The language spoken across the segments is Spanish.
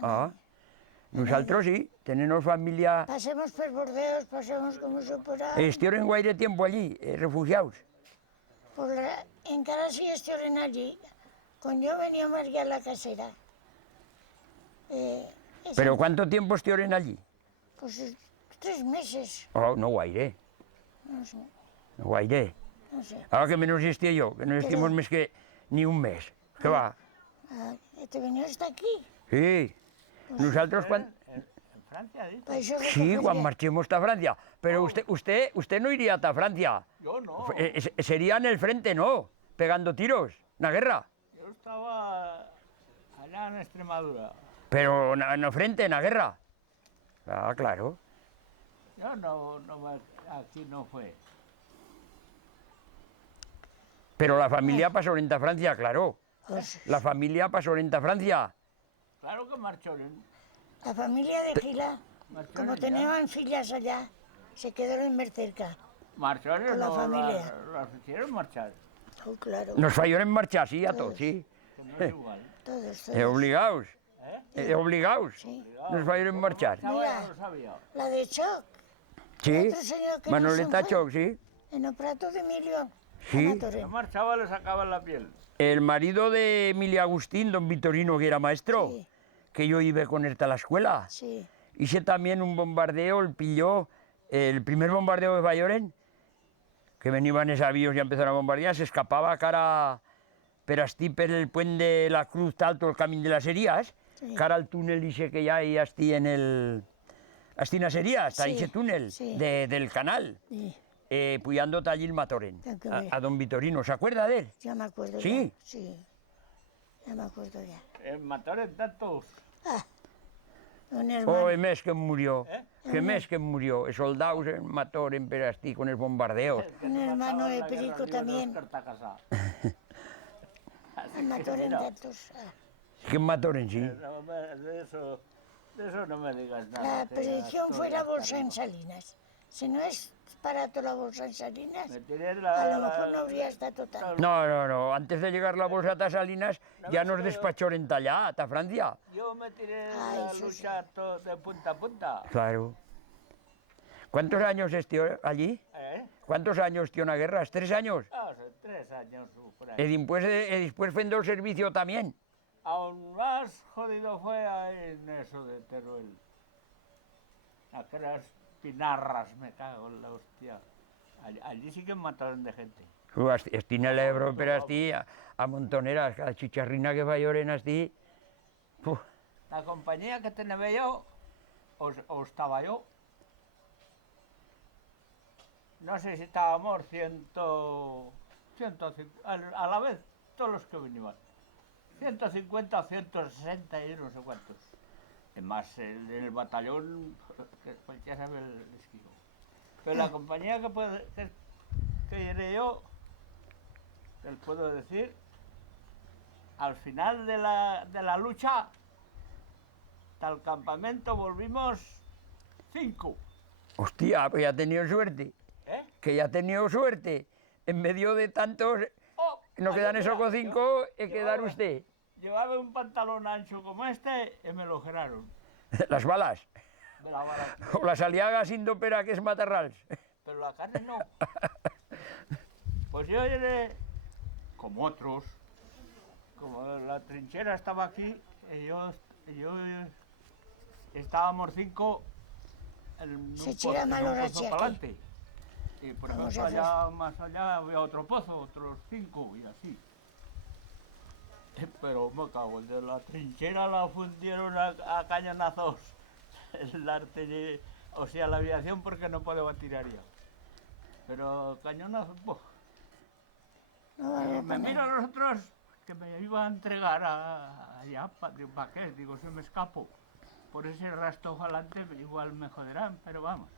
Ah, nosaltres sí, tenemos familia. Pasemos por Bordeos, pasemos como eso por ahí. Estuvieron guaire tiempo allí, refugiados. Encara si estuvieron allí. Con yo veníamos ya a la casera. ¿Pero cuánto tiempo estuvieron allí? Pues 3 meses, Oh, no guaire, no sé, no guaire. no sé. Ahora que menos esté yo, que no estemos más que ni un mes. ¿Qué va? Ah, ¿te venía hasta aquí? Sí. Nosotros cuando... En Francia, dice. Para eso Sí, recogería. cuando marchemos a Francia. Pero usted no iría a Francia. Yo no. Sería en el frente, ¿no? Pegando tiros, en la guerra. Yo estaba allá en Extremadura. Pero en el frente, en la guerra. Ah, claro. Yo aquí no fue. Pero la familia pasó en Francia, claro. Pues, La familia pasó en Francia. Claro que marchó. la familia de Gila, como tenían fillas allá, se quedaron más cerca. Marchó, Con la familia. las hicieron marchar. Oh, claro, Nos fallaron en marcha, sí, a todos, sí. Que no es igual. todos. Obligados. ¿Eh? Obligados. Sí. Nos fallaron en marchar. Estaba, Mira. no lo sabía. La de Choc, Sí. otro señor que Manoleta no se fue. Choc, sí. en el Prato de Emilio. Sí. a la Que Torre. marchaba le sacaban la piel. El marido de Emilia Agustín, don Vitorino, que era maestro, Sí. que yo iba con él a la escuela. Sí, Hice también un bombardeo, el pilló, el primer bombardeo de Bayoren, que venían esos avios y empezaron a bombardear, se escapaba cara per Astí, per el puente de la Cruz, alto el camino de las Herías, Sí. cara al túnel dice que ya hay Astí en el... Astí en las Herías, está Sí, ese túnel sí. del canal, sí, puyando allí el Matoren, Tengo que a ver. don Vitorino, ¿se acuerda de él? ya me acuerdo. ¿Sí? Ya. Sí, ya me acuerdo ya. Mataron tantos. Ah, un Oh, hermano. el mes que murió, ¿Eh? que mes que murió, el soldado se mató en Perastí con el bombardeo. Un hermano de Perico también. Un matón en tantos. Ah, ¿Quién mató en sí? De eso no me digas nada. la que predicción ya fue estoy la hasta bolsa en arriba. Salinas. Si no es barato la bolsa en Salinas, Me tiré a lo mejor no la, habría estado total. No, antes de llegar la bolsa a Salinas ya nos despachó en Tallá, hasta Francia. Yo me tiré Ay, la sí, lucha de punta a punta. Claro. ¿Cuántos años estío allí? ¿Cuántos años estío en la guerra? ¿3 años? Ah, hace 3 años por ahí. Y después fue el servicio también. Aún más jodido fue ahí en eso de Teruel. Aquellas pinarras, me cago en la hostia. Allí sí que mataron de gente. Estío en el Ebro, pero Astí, a montoneras, cada chicharrina que va en Astí. Uf, La compañía que tenía yo, o estaba yo, no sé si estábamos 150, a la vez, todos los que venían. 150 o 160 y no sé cuántos. Además, en el batallón, pues ya sabe el esquivo. Pero la compañía que iré yo, les puedo decir, al final de la lucha, al campamento volvimos 5. hostia, pues ya ha tenido suerte. ¿Eh? Que ya ha tenido suerte. En medio de tantos, Oh, no quedan mira, esos con 5, quedar llevaba- usted. Llevaba un pantalón ancho como este y me lo geraron. Las balas. De la bala. O las aliagas indopera que es matarrals. Pero la carne no. Pues yo llegué, como otros, como la trinchera estaba aquí, y yo estábamos 5 en un Se tira en mal un hora pozo aquí. para adelante. Y por Vamos ejemplo, a allá más allá había otro pozo, otros 5 y así. Pero me cago, el de la trinchera la fundieron a cañonazos. El arte, o sea, la aviación porque no podía tirar ya. Pero cañonazos, ¡puf! No vale Me para miro nada. a los otros que me iban a entregar allá, ¿para qué? Digo, si me escapo. Por ese rastro jalante igual me joderán, pero vamos.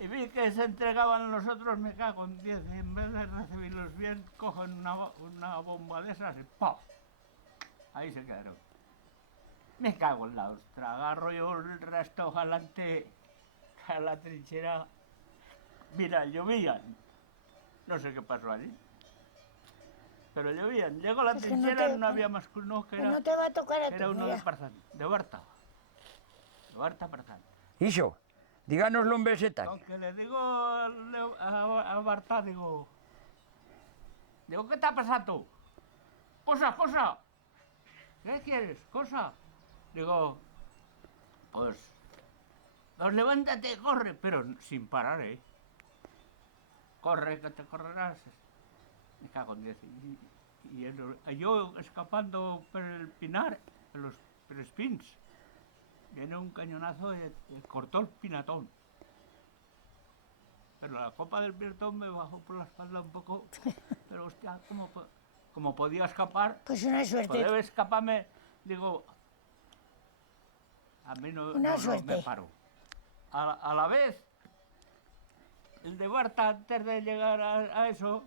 Y vi que se entregaban a nosotros, me cago en 10, y en vez de recibirlos bien, cogen una bomba de esas y ¡paf! Ahí se quedaron. Me cago en la ostra, agarro yo el rastro jalante a la trinchera. Mira, llovían. No sé qué pasó allí. pero llovían. Llego a la Es que no trinchera, te- no había más que uno que Que era, no te va a tocar a era ti, uno de mira. Parzán, de Huerta. De Huerta Parzán. Iso, díganoslo en besetas. Aunque le digo a Barta, digo, ¿qué te ha pasado? Cosa. ¿Qué quieres? Cosa. Digo, pues levántate, corre, pero sin parar, ¿eh? Corre, que te correrás. Me cago en 10. Yo escapando por el pinar, por los pins, viene un cañonazo y cortó el pinatón. Pero la copa del pirtón me bajó por la espalda un poco. Pero hostia, como podía escapar, Pues una suerte. podía escaparme, digo, a mí no, Una no suerte. me paro. A la vez, el de Huerta, antes de llegar a eso,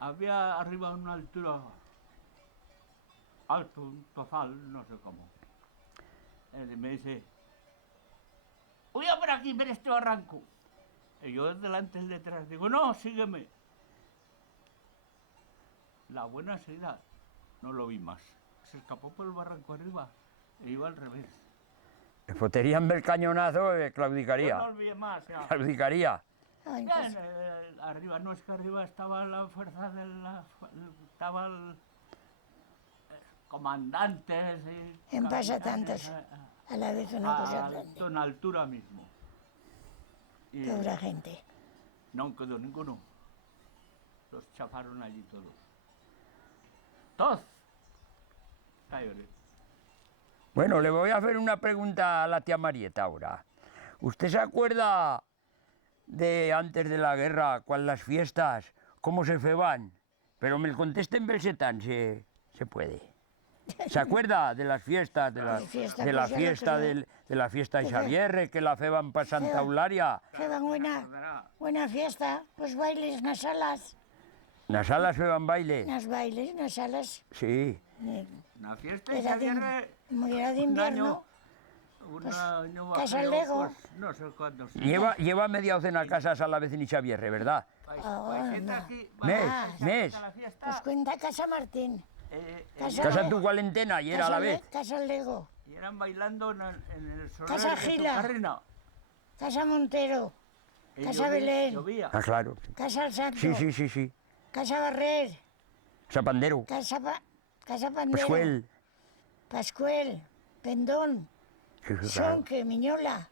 había arriba una altura alto, un tozal, no sé cómo. Y me dice, huya por aquí, ver este barranco. Y yo delante, él detrás, digo, no, sígueme. La buena salida, no lo vi más. Se escapó por el barranco arriba e iba al revés. Le foterían el cañonazo, Yo claudicaría. no olvidé más, ya. Claudicaría. Ay, Ya pues, arriba, no es que arriba estaba la fuerza estaba el comandantes y En pasa capitanes, tantos. a la vez una cosa grande. en altura mismo. Y Pobre gente. no quedó ninguno. Los chafaron allí todos. Todos. Cayeron. Bueno, le voy a hacer una pregunta a la tía Marieta ahora. ¿Usted se acuerda de antes de la guerra, cuando las fiestas, cómo se feban? Pero me conteste en besetán, se puede. ¿Se acuerda de las fiestas, de la fiesta, de la pues ya lo fiesta creo. de la fiesta de Xavierre, que la feban para Santa Eularia? Feban buena fiesta, los bailes nas salas, ¿Nas salas feban baile? nas bailes, nas salas. Sí. Una fiesta de Era de, Xavierre, como era de un invierno, un año Casa bajero, Lego. pues, no sé cuándo. Lleva media docena casas a la vez en Xavierre, ¿verdad? Mes. pues cuenta Casa Martín, Casa- Casa tu cuarentena y era a la vez. Casa Lego, Y eran bailando en el solar Casa de Gila. Socarrina. Casa Montero, Y Casa Belén. Llovía. Ah, claro. Casa El Santo, Sí. Casa Barrer, Zapandero, Casa Pandero, Pascuel. Pascuel, Pendón, Sí, claro. Sonque, Miñola,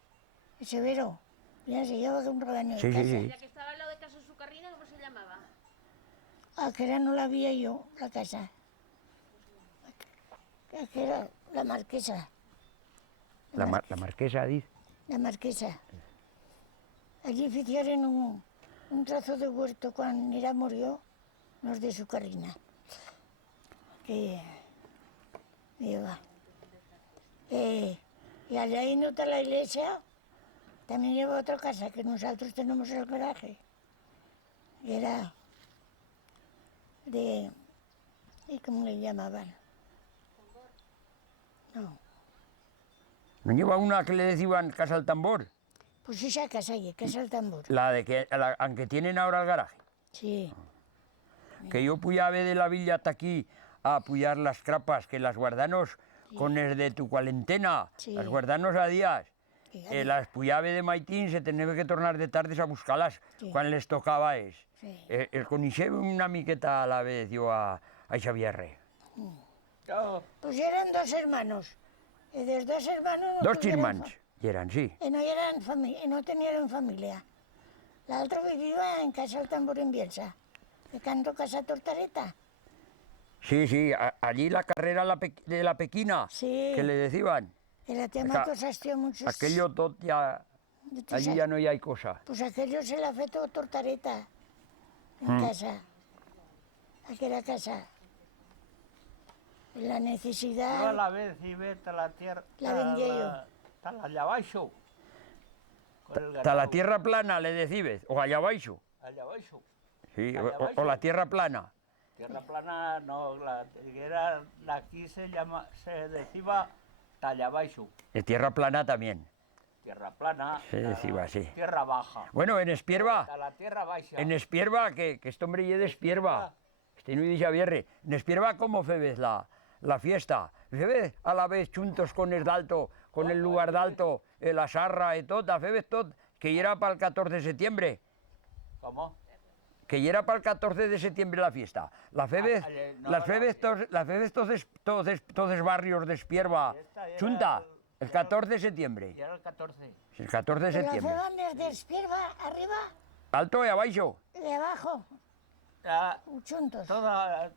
Severo. Ya se lleva un rebaño de Sí, casa. sí. La que estaba al lado de Casa Sucarrina, ¿cómo se llamaba? Ah, que era no la vi yo, la casa. Que era la marquesa, La marquesa, dice. la marquesa. Allí hicieron un trozo de huerto cuando ella murió, los de Sucarrina. Que lleva. Y allá en otra la iglesia también lleva otra casa que nosotros tenemos el garaje. Y era de... ¿Y cómo le llamaban? No, ¿No lleva una que le decían Casa al Tambor? pues esa casa allí, Casa el Tambor. La de que, aunque tienen ahora el garaje. Sí, Que yo puyave de la villa hasta aquí a apoyar las crapas, que las guardanos con el de tu cuarentena, Sí. las guardanos a días, Sí, las puyave de Maitín se tenía que tornar de tardes a buscarlas Sí. cuando les tocaba es. sí. El conixé una miqueta a la vez yo a Xavierre. Yo, Pues eran dos hermanos. Y de los dos hermanos... no Dos tuvieron chirmans, y eran, sí. Y no tenían familia. La otra vivía en Casa el Tambor en Bielsa. De canto Casa Tortareta. Sí, allí la carrera de la Pequina, Sí. que le decían. Y la tema Acá- que os hastió muchos... Aquello tot ya, allí ya no hay cosa. Pues aquello se la fue todo Tortareta. En casa. Aquella casa. La yo a necesidad... la vez y vete a la tierra. La vendía yo. Está allá abajo. Con el Hasta la ganado. tierra plana le decibes, o allá abaixo. Allá abajo. Sí, Allá o abaixo. la tierra plana. Tierra plana, no, la era, aquí se decía talla abajo. De tierra plana también. Tierra plana. Se decía así. Tierra baja. Bueno, en Espierva, Hasta la tierra baja. que este hombre ye de Espierva. este no dice Vierre, en Espierva cómo febes la fiesta, febes a la vez juntos con el d'alto, con el lugar d'alto, la sarra y tot, febes tot, que era para el 14 de septiembre, ¿Cómo? que era para el 14 de septiembre la fiesta, la febes, no, las febes todos barrios de Espierva, Fiesta era junta, el- el 14 de septiembre, Y era el 14. el 14 de Pero septiembre, feban desde Espierva arriba alto y abajo, y de abajo, Ah, juntos. toda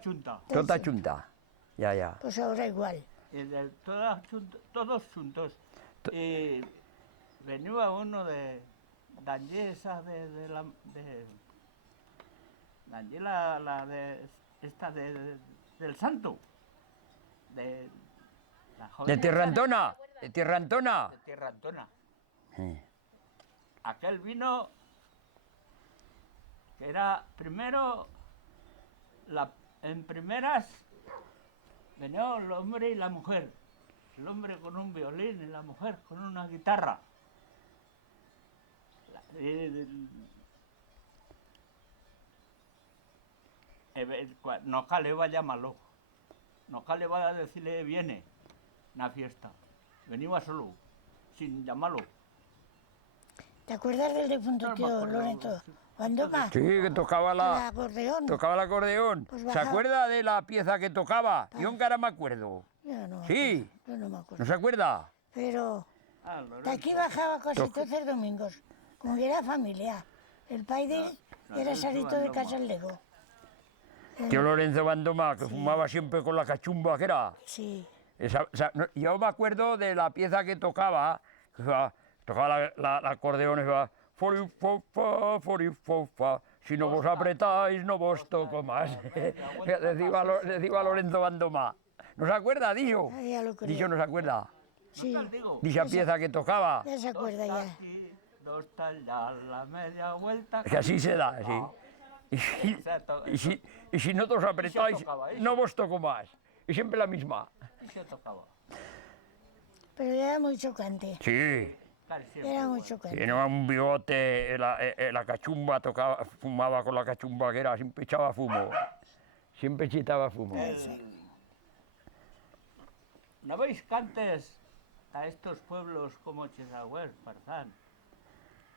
chunta. toda junta, ya. Pues ahora igual. Todos juntos. Y venía uno de Dangé, esa de la... Dangé la de... Esta del Santo. De... La joven De esa Tierra Antona, de Tierra Antona. de Tierra Antona. Sí. Aquel vino que era primero, en primeras venía el hombre y la mujer. El hombre con un violín y la mujer con una guitarra. No cale va a llamarlo. No cale va a decirle viene una fiesta. Venía solo, sin llamarlo. ¿Te acuerdas del difunto No me tío acuerdo. Loreto? Bandoma, Sí, que tocaba el la... acordeón. Tocaba el acordeón. Pues ¿Se baja- acuerda de la pieza que tocaba? Yo encara me acuerdo. Yo no me Sí. acuerdo, yo no me acuerdo. ¿No se acuerda? Pero Ah, de Lorenzo. aquí bajaba casi todos los domingos, como que era familia. El pai de él era Lorenzo Sarito de Bandoma. Casa Lego. Tío Lorenzo Bandoma, que fumaba siempre con la cachumba, que era. Sí, Yo me acuerdo de la pieza que tocaba, tocaba el acordeón, y iba, fori, fo, fa, fori, fo, fa. Si no vos apretáis, no vos toco más. Decía Lorenzo Bandoma. ¿No se acuerda, dijo? ah, ya lo creo. Dicho no se acuerda. Sí, No te digo. Dicha pieza que tocaba. ya se acuerda Dos ya. aquí, dos tal, ya la media vuelta. Que así se da, sí. Y si no os apretáis, tocaba eso. no vos toco más. Y siempre la misma. Y se tocaba. Pero era muy chocante, Sí. Casi siempre era muy igual. chocante. Tenía un bigote, la cachumba tocaba, fumaba con la cachumba que era, siempre echaba fumo. Siempre chitaba fumo. ¿No veis que antes a estos pueblos como Chesagüer, Parzán,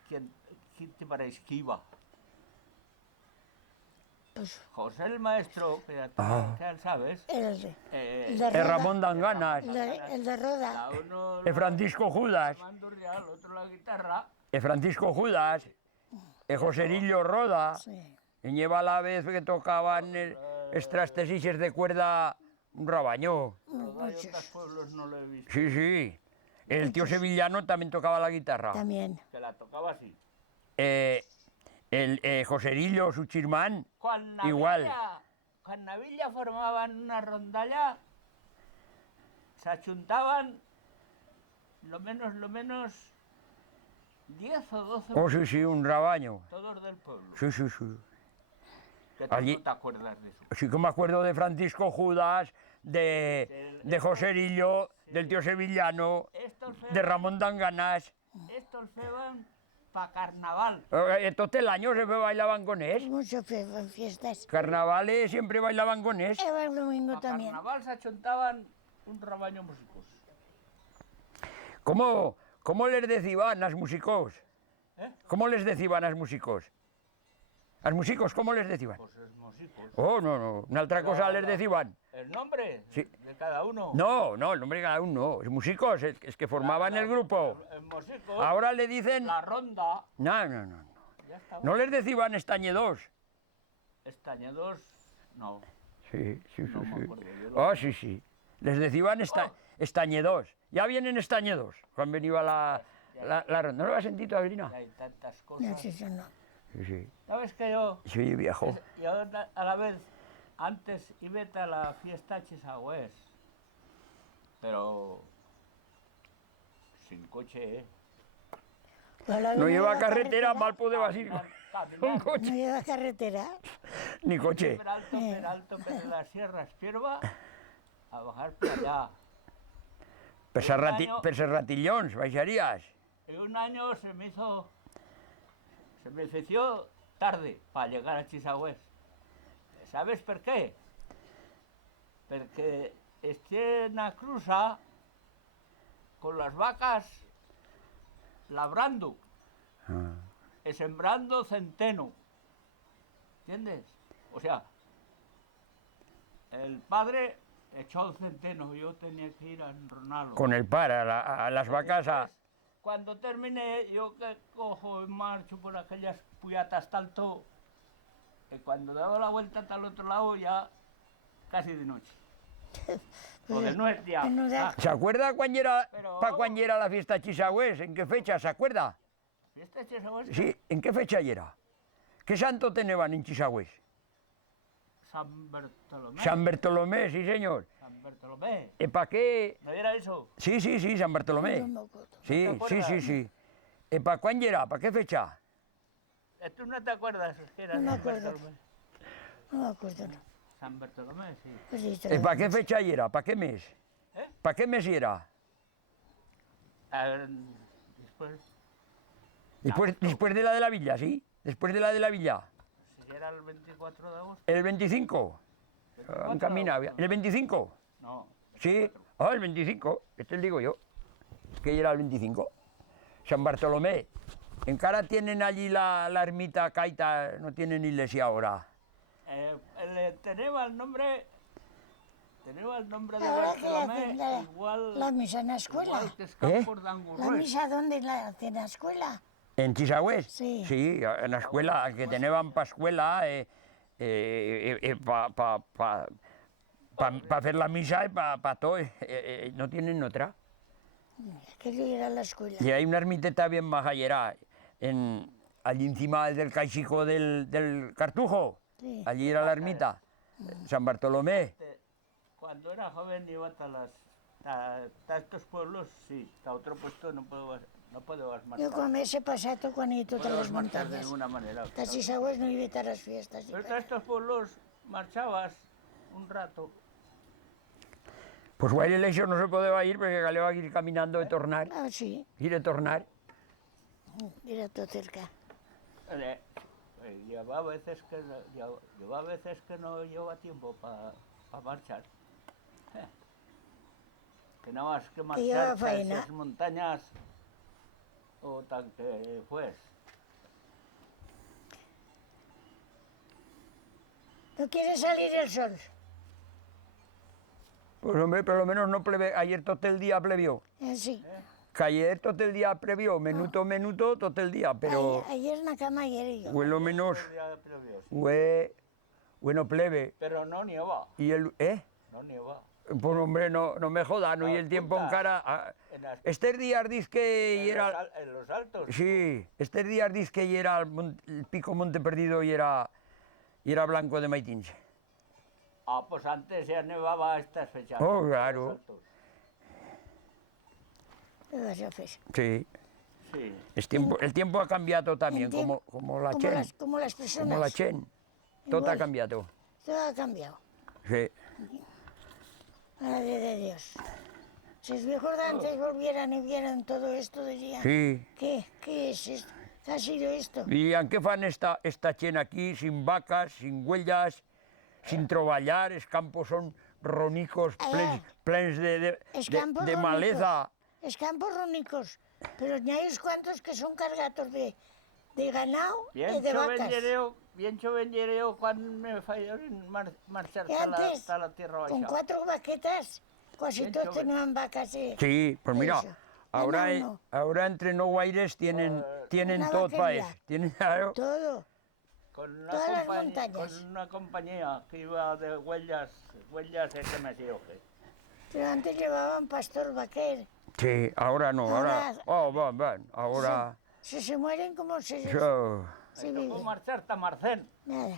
quién te parece que iba? Pues José el maestro, que ya, que ya sabes, el de El Roda. Ramón Danganas, El de Roda. a uno el Francisco Judas, la mandurria, al otro la guitarra, el Francisco Judas, el Joserillo Roda, Sí. y lleva la vez que tocaban estrastesises de cuerda un rabaño. Roda y otros pueblos no lo he visto, Sí, sí. El tío sevillano también tocaba la guitarra. También. que la tocaba así. El Joserillo, su chirmán, Cuando igual. Navilla formaban una rondalla, se achuntaban lo menos 10 o 12 Oh, sí, sí, un rabaño. todos del pueblo. Sí, sí, sí. Que tú Allí- no te acuerdas de eso. Sí que me acuerdo de Francisco Judas, de Joserillo, del tío sevillano, Estos de feban, Ramón Danganas. estos feban pa' carnaval. Todo el año se bailaban con él. Muchas fiestas. Carnavales siempre bailaban con él. Era el domingo Pa' también. carnaval se achuntaban un rabaño músicos. ¿Cómo les decían a los músicos? ¿Eh? ¿Cómo les decían a los músicos? ¿A los músicos cómo les decían? Pues es músicos. Oh, no. Una otra cosa les decían. ¿El nombre? Sí. De cada uno. No, el nombre de cada uno no. Los músicos, es que formaban el grupo. El músico, Ahora le dicen... la ronda. No. Ya estaba. No les decían estañedos. Estañados, no. Sí. No me acuerdo, yo lo- Sí. Les decían estañedos. Ya vienen estañedos. Cuando venía la ronda. ¿No lo has sentido, Avelina? Y hay tantas No, cosas. sí, eso no. Sí. ¿Sabes que yo? Sí, viejo. Yo a la vez, antes iba a la fiesta Chisagüés, pero sin coche, ¿eh? Ojalá No lleva lleva carretera, mal podemos ir con Caminar. coche. No lleva carretera. Ni coche. Peralto, de la Sierra Espierva, a bajar para allá. Per Serratillons, baixarías. Y un año se me hizo tarde para llegar a Chisagüés. ¿Sabes por qué? Porque esté en la cruza con las vacas labrando y sembrando centeno. ¿Entiendes? O sea, el padre echó el centeno, yo tenía que ir a enronarlo. Con el par, a las vacas a... Cuando terminé, yo que cojo y marcho por aquellas puyatas tanto, que cuando daba la vuelta hasta el otro lado ya casi de noche. O de noche ya. Menuda- ¿Se acuerda cuando era, Pero- cuando era la fiesta Chisagüés? ¿En qué fecha? ¿Se acuerda? ¿Fiesta Chisagüés? Sí, ¿en qué fecha era? ¿Qué santo tenían en Chisagüés? San Bartolomé. San Bartolomé, sí señor. San Bartolomé. ¿Y para qué? ¿No era eso? Sí, sí, sí, San Bartolomé. No me acuerdo. Sí, ¿No te sí, sí, acuerdas? sí. ¿Y para cuándo era? ¿Para qué fecha? ¿Tú no te acuerdas que era No me San acuerdo. Bartolomé? No me acuerdo, no. San Bartolomé, sí. Pues sí, ¿Y para qué fecha era? ¿Para qué mes? ¿Eh? ¿Para qué mes era? Después, Después de la de la villa, ¿sí? Después de la de la villa. si era el 24 de agosto. ¿El 25? Han caminado. ¿El 25? No. Sí. Ah, el 25. Este le digo yo. Que era el 25. San Bartolomé. En cara tienen allí la ermita caita, no tienen iglesia ahora. Tenía el nombre de Ahora que la Bartolomé hacen la igual, misa en la escuela. igual que Escampos de ¿La Angurrués. misa dónde la hacen en la escuela? ¿En Chisagüés? Sí. Sí, en la escuela, que tenían para escuela, para hacer la misa y para todo. No tienen otra. Que yo ir a la escuela. Y hay una ermiteta bien majallera, allí encima del caixico del Cartujo. Sí. Allí era la ermita. San Bartolomé. Cuando era joven iba hasta estos pueblos, sí, hasta otro puesto no puedo marchar. Yo con ese pasato quan he tot a les marchar de muntanyes. ninguna manera. Casi segües no hi havia a les fiestes. Pero hasta estos pueblos marchabas un rato. Pues guay el no se podía ir porque galeo ir caminando y tornar. Ah, sí, Ir a tornar. era tot cerca. Llevaba veces que no llevaba tiempo para marchar. Que no has que Que lleva marchar a faena. esas montañas o tan que pues. ¿No quiere salir el sol? Pues hombre, por lo menos no pleve. Ayer todo el día plevió. Sí. Que ayer todo el día plevió, minuto, todo el día, pero Ayer en la cama ayer yo. fue lo menos, Ya llovió, sí. fue, bueno, pleve. Pero no nieva, Y el, no nieva. Pues hombre, no me joda, no, y el tiempo en cara. En las- Estos días dice que era, En los altos. sí, estos días dice que era el pico Monte Perdido y era blanco de Maitinche. Ah, pues antes ya nevaba a estas fechas. Oh, en los claro. altos. ¿Qué vas a hacer? Sí, Sí. el tiempo ha cambiado también, El tiempo- como la Como chen, las, como las personas. como la chen. Todo ha Igual. cambiado. Todo ha cambiado. Sí. Madre de Dios. Si los viejos de antes volvieran y vieran todo esto, dirían, Sí. ¿qué es esto? ¿Qué ha sido esto? ¿Y en qué fan esta chen aquí, sin vacas, sin huellas, sin troballar? Els campos son ronicos, plens Els campos de ronicos. maleza. Es campos rónicos, pero ni hay unos cuantos que son cargados de ganado y Bien de vacas. vengereo cuando me fallaron marchar Y hasta antes, la tierra con baja. 4 vaquetas, casi Bien todos joven. tenían vacas. Sí, pues mira, Eso. ahora, No. ahora entre no guaires tienen Una todo vaquería. país. Tienen, claro, Todo. Con Todas las montañas. con una compañía que iba de huellas SMS. Pero antes llevaban pastor vaquero. sí, ahora no, ahora, ahora, Si se mueren, como se eso, Me tocó viven. marchar hasta Marcén. Nada.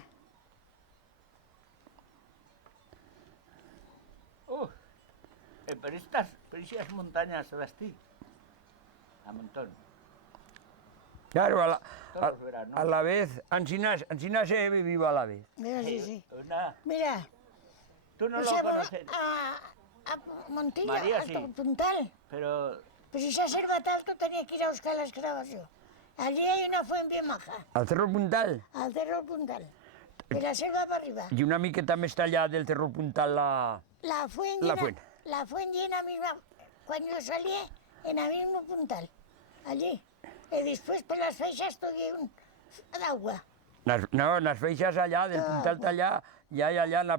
Pero esas montañas de Bastí, a montón. claro, Todos los veranos. a la vez, Ansinas se vivió a la vez. Mira, sí. Una- Mira, tú no o lo sea, conoces, a Montilla, María, al sí. Puntal. pero Pues si se selva alto tenía que ir a buscar las cravas yo. Allí hay una fuente bien maja, Al Cerro Puntal, al Cerro Puntal. de la selva para arriba. Y una miqueta més allá del Cerro Puntal La fuente, La Fuente. la fuente en la misma, cuando yo salí, en el mismo puntal, allí. Y después por las fechas todo de agua. No, las feixas allá, del Puntal allá, y hay allá en la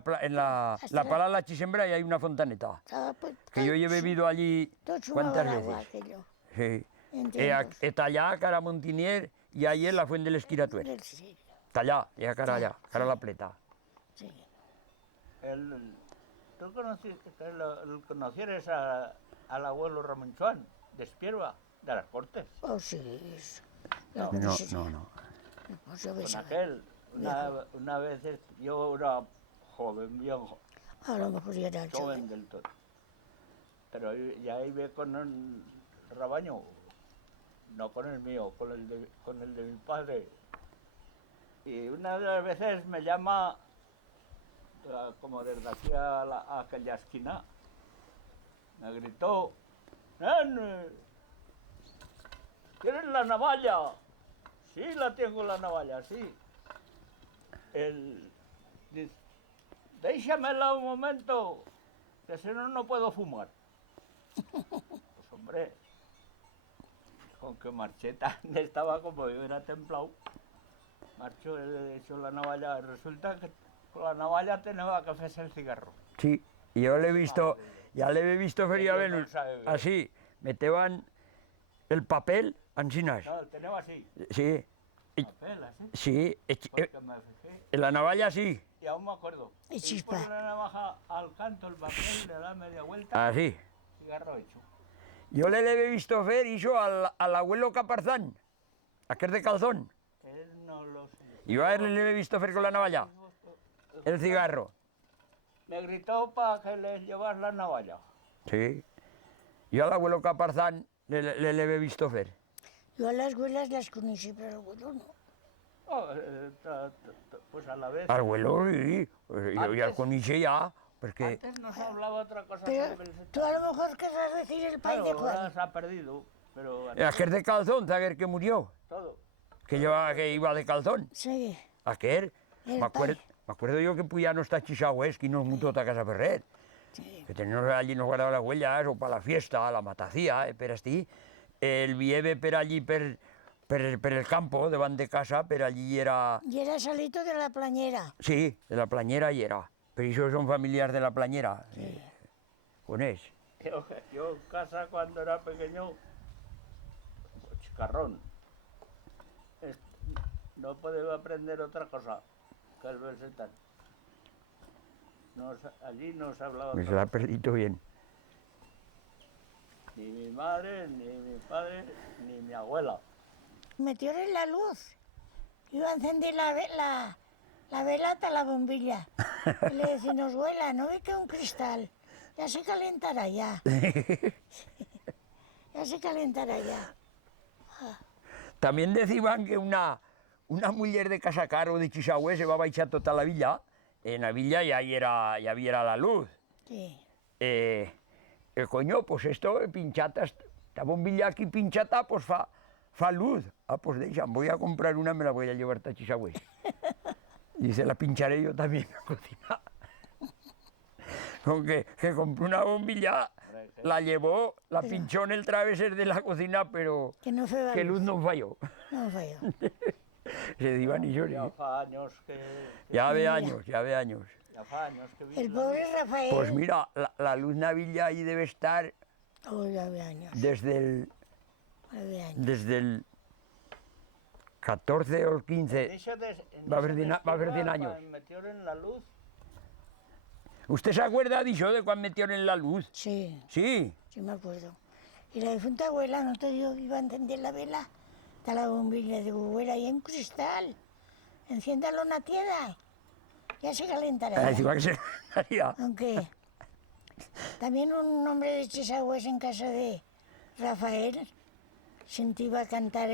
Pala de la Chisembra y hay una fontaneta. Estaba, pues, Que yo he bebido allí todo chumado cuántas el agua, veces. aquello. Sí. Entiendo. Está allá, cara a Montinier, y ahí es la Fuente del Esquiratuer. Sí, Está allá, ya cara allá, cara a la Pleta. sí. ¿Tú conocieras al abuelo Ramón Chuan, de Espierva, de las Cortes? Oh, sí. Eso. No, No. Pues yo Con ves, aquel, una vez yo era joven, bien a lo mejor ya era el joven joven. del todo. Pero ya iba con el rebaño, no con el mío, con el de mi padre. Y una de las veces me llama, como desde aquí a aquella esquina, me gritó, "Nene, ¿tienes la navalla?" Sí, la tengo la navalla, sí. Dice, déjamela un momento, que si no, no puedo fumar. Pues hombre, con que marcheta estaba como yo era templado, marchó, he hecho la navalla, resulta que con la navalla tenía que hacerse el cigarro. Sí, y yo le he visto, ya le he visto feria Yo ver no sabe ver. así, meteban el papel, ansinas. No, tenía así, Sí, papel así, sí, porque me fijé. en la navalla sí, Y aún me acuerdo. Y Y chispa. pone la navaja al canto, el papel, le da media vuelta, así. cigarro hecho. Yo le he visto hacer eso al abuelo Caparzán, aquel de calzón. Él no lo sé. Yo a él le he visto hacer con la navalla, el cigarro. Me gritó para que le llevas la navalla. Sí. Yo al abuelo Caparzán le he visto hacer. Yo a las abuelas las conocí, pero al abuelo no. Oh, pues a la vez. Al abuelo sí, pues yo ya Antes- conocí ya, porque Antes no se hablaba otra cosa Pero sobre el tú a lo mejor querrás decir el país de Claro, ahora Juan. se ha perdido, pero aquel de calzón, aquel que murió, todo. que iba de calzón. Sí, Aquel, El me acuerdo, pai. me acuerdo yo que pues ya no está Chisagües, que nos mutó a Casa Ferrer. sí. Que teníamos allí, nos guardaba las huellas, o para la fiesta, la matacía, pero así. El vieve per allí, per el campo, davant de casa, per allí era... Y era salito de la plañera. Sí, de la plañera y era. Pero eso son familiares de la plañera. Con es. Yo en casa cuando era pequeño, chicarrón. No podía aprender otra cosa que el versetal. Allí no se hablaba Me se otra la ha cosa. perdido bien. Ni mi madre, ni mi padre, ni mi abuela. Metió en la luz. Iba a encender la velata, la bombilla. Y le decimos, abuela, no ve que un cristal. Ya se calentará ya. Ya se calentará ya. También decían que una mujer de Casacaro de Chisagüe se va a baixar toda la villa. En la villa ya había la luz. Sí. Coño, pues esto pinchata, esta bombilla aquí pinchata, pues fa luz. Ah, pues deixa'm, voy a comprar una, me la voy a llevar a Chisagüe. Dice, la pincharé yo también en la cocina. Con que compró una bombilla, la llevó, la pinchó en el traveser de la cocina, pero Que no fue que luz no falló. No falló. Se divan y yo, Ya fa años que ya ve años, ya fa años que vi El la pobre luz. Rafael. Pues mira, la luz navilla ahí debe estar Oh, ya ve años. desde el, Ya ve años. desde el 14 o el 15. Va a haber 100 años. Me metieron en la luz. ¿Usted se acuerda, dicho, de cuando metieron en la luz? Sí, Sí. sí me acuerdo. Y la difunta abuela, no te digo, iba a encender la vela. Está la bombilla. Digo, abuela, hay un cristal. Enciéndalo una tierra. Ya se calentará. Encima que se haría. Aunque también un hombre de Chisagües en casa de Rafael sentía cantar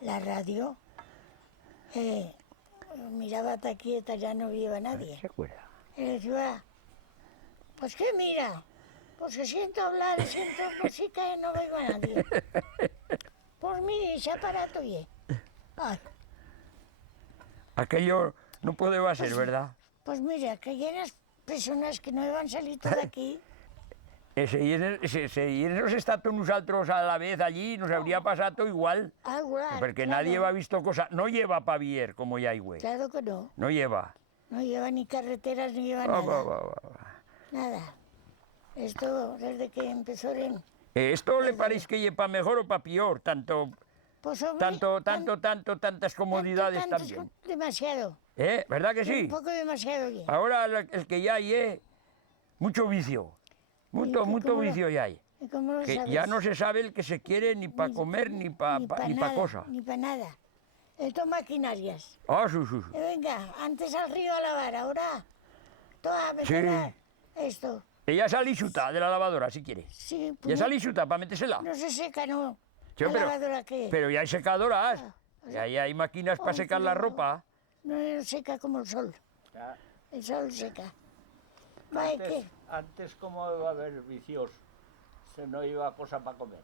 la radio. Miraba hasta quieta, ya no veía a nadie. ¿Se acuerda? Y le decía, pues qué mira, pues que siento hablar y siento música y no veo a nadie. Pues mire, ese aparato oye. Ay, Aquello No puede ser, ¿verdad? Pues mira, que hay unas personas que no van salido de aquí. Si nos está todos nosotros a la vez allí, nos habría pasado igual. Ah, igual, Porque claro. nadie ha visto cosas. No lleva pavier como ya hay, güey. Claro que no. No lleva. No lleva ni carreteras, ni lleva Va, nada. va, va, va. Nada. Esto, desde que empezó en... ¿Esto le parece que lleva mejor o para peor? Pues, hombre, Tantas comodidades tanto, también. Demasiado. ¿Verdad que sí? Un poco demasiado bien. Ahora el que ya hay, mucho vicio. Mucho ¿cómo vicio ya hay. ¿Y cómo lo Que sabes? ya no se sabe el que se quiere ni para comer ni para nada, cosa. Ni para nada. Esto maquinarias. Ah, sí. Venga, antes al río a lavar, ahora toda Sí. meter esto. Ella sale chuta de la lavadora, si quiere. Sí, Ya pues sale chuta para metérsela. no se seca, ¿no? Sí, ¿La lavadora qué? pero ya hay secadoras. Ah, Ya hay máquinas para Ay, secar la pero- ropa. No seca como el sol. Ya, El sol seca. Vaya que... antes como iba a haber vicios, se no iba cosa para comer.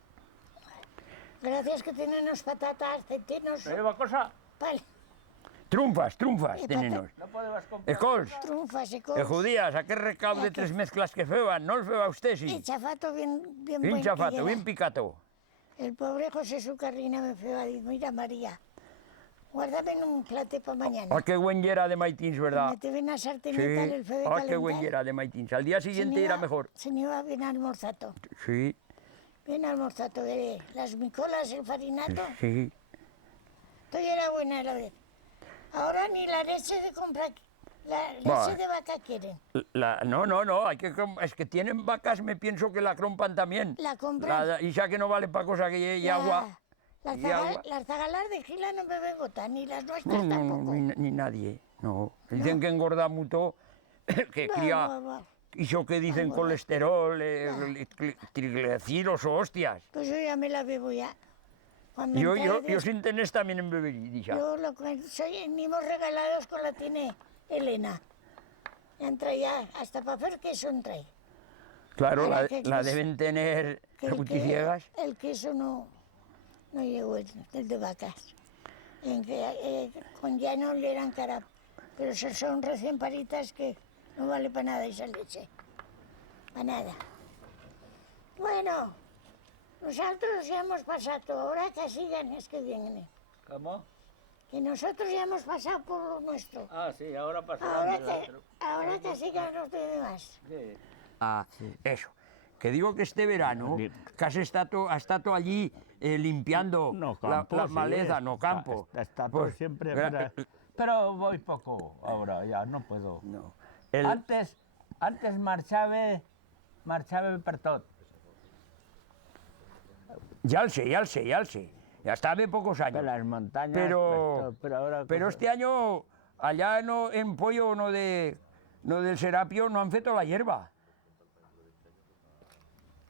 Gracias que tenemos patatas, centenos. ¿No iba cosa? Vale, Trunfas, Eh, tenenos. No podías comprar. Ecols, trunfas y cosas. judías, ¿a qué recaudo de Ya que- tres mezclas que feban? ¿No el feba usted, Y sí? chafato bien Bien buen que chafato, lleva. bien picato. El pobre José Sucarrina me fue a decir, mira María, guárdame en un plato para mañana. Ah, qué buen yera de maitins, ¿verdad? Me te ven a Sí. sartenita el fe de Ah, qué buen calentar. yera de maitins. Al día siguiente era mejor. Se me iba bien almorzado. Sí, Bien almorzado. De las micolas, el farinato. sí. Todo era buena la vez. Ahora ni la leche de compra, la leche Va. de vaca quieren. No, es que tienen vacas, me pienso que la compran también. La compran. Y ya que no vale para cosa que y agua. Las, y agua. las zagalas de Gila no beben gota, ni las nuestras No, tampoco. ni nadie. No. Dicen que engorda mucho, que Va, cría. va, va. Y eso que dicen colesterol, triglicéridos o hostias. Pues yo ya me la bebo ya. Cuando Yo entra de- sin tenés también en beberidilla. Yo lo que soy, venimos regalados con la tiene Elena. Entra ya, hasta para hacer queso entra ahí. Claro, Ahora que la es- deben tener Que ciegas. el queso no llegó, el de vacas. Con ya no le eran cara, pero son recién paritas que no vale para nada esa leche. Para nada. Bueno, nosotros ya hemos pasado, ahora que sigan, es que vienen. ¿Cómo? Que nosotros ya hemos pasado por lo nuestro. Ah, sí, ahora pasarán del otro. Ahora que sigan los demás. Sí. Eso. Que digo que este verano, que has estado allí limpiando No, la campo, sí, maleza, no campo. Está Pues, todo siempre. gra- Pero voy poco ahora, ya no puedo. no. El- Antes marchaba per tot. Ya lo sé. Ya estaba de pocos Per años. las montañas, Pero- per tot, pero ahora... Pero este año, allá no, en Pollo, no del Serapio, no han feito la hierba.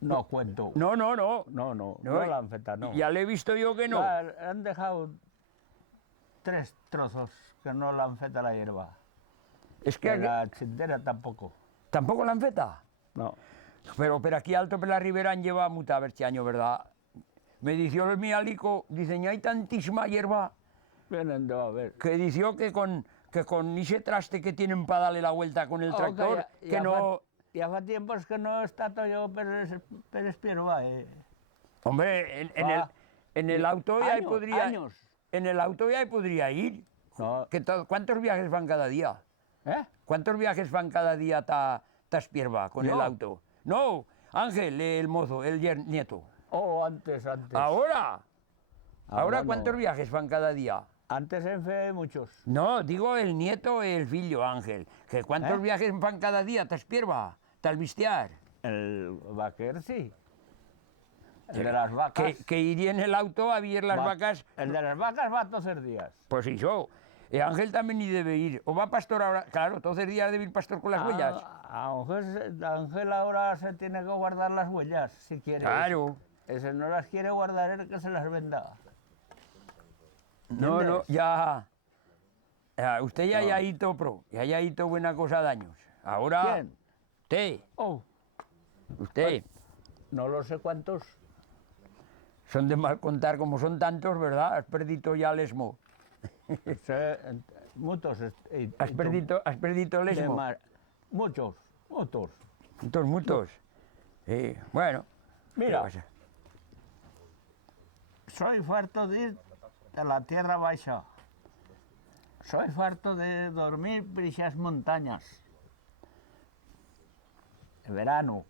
No cuento. No. No la han feta, no. Ya le he visto yo que no. Han dejado 3 trozos que no la han feta la hierba. Es que Que la chintera tampoco. tampoco la han feta. No. Pero aquí alto por la ribera han llevado mucha ver este año, ¿verdad? Me dijo el mi alico, dice, "No hay tantísima hierba Vienen de a ver. que dició que con ese traste que tienen para darle la vuelta con el Oh, tractor, que no... Ya fa tiempos que no he estado yo per Espierva, Hombre, Ah, en el auto ya años, podría... años. En el auto ya podría ir. No. ¿Cuántos viajes van cada día? ¿Eh? ¿Cuántos viajes van cada día a Espierva con el Yo. auto? No, Ángel, el mozo, el nieto. Oh, antes. ¿Ahora? ¿Ahora no. cuántos viajes van cada día? Antes en fe muchos. No, digo el nieto, el filho, Ángel. Que ¿Cuántos ¿Eh? viajes van cada día a Espierva? ¿Tal vistiar? El vaquer sí. El de las vacas. Que iría en el auto a ver las va- vacas. El de las vacas va todos los días. Pues eso. Ángel también ni debe ir. ¿O va pastor ahora? Claro, todos los días debe ir pastor con las huellas. Ángel ahora se tiene que guardar las huellas, si quiere. Claro. Ese no las quiere guardar, el que se las venda. No, ¿Entiendes? ya. Usted ya ha ido pro, ya ha ido buena cosa de años. Ahora. ¿Quién? Usted, Oh, usted. no lo sé cuántos. Son de mal contar, como son tantos, ¿verdad? Has perdido ya el esmo. muchos. Has perdido el esmo? Muchos. Muchos. Sí, bueno. Mira. ¿qué pasa? Soy farto de ir a la tierra baixa. Soy farto de dormir por esas montañas. En verano.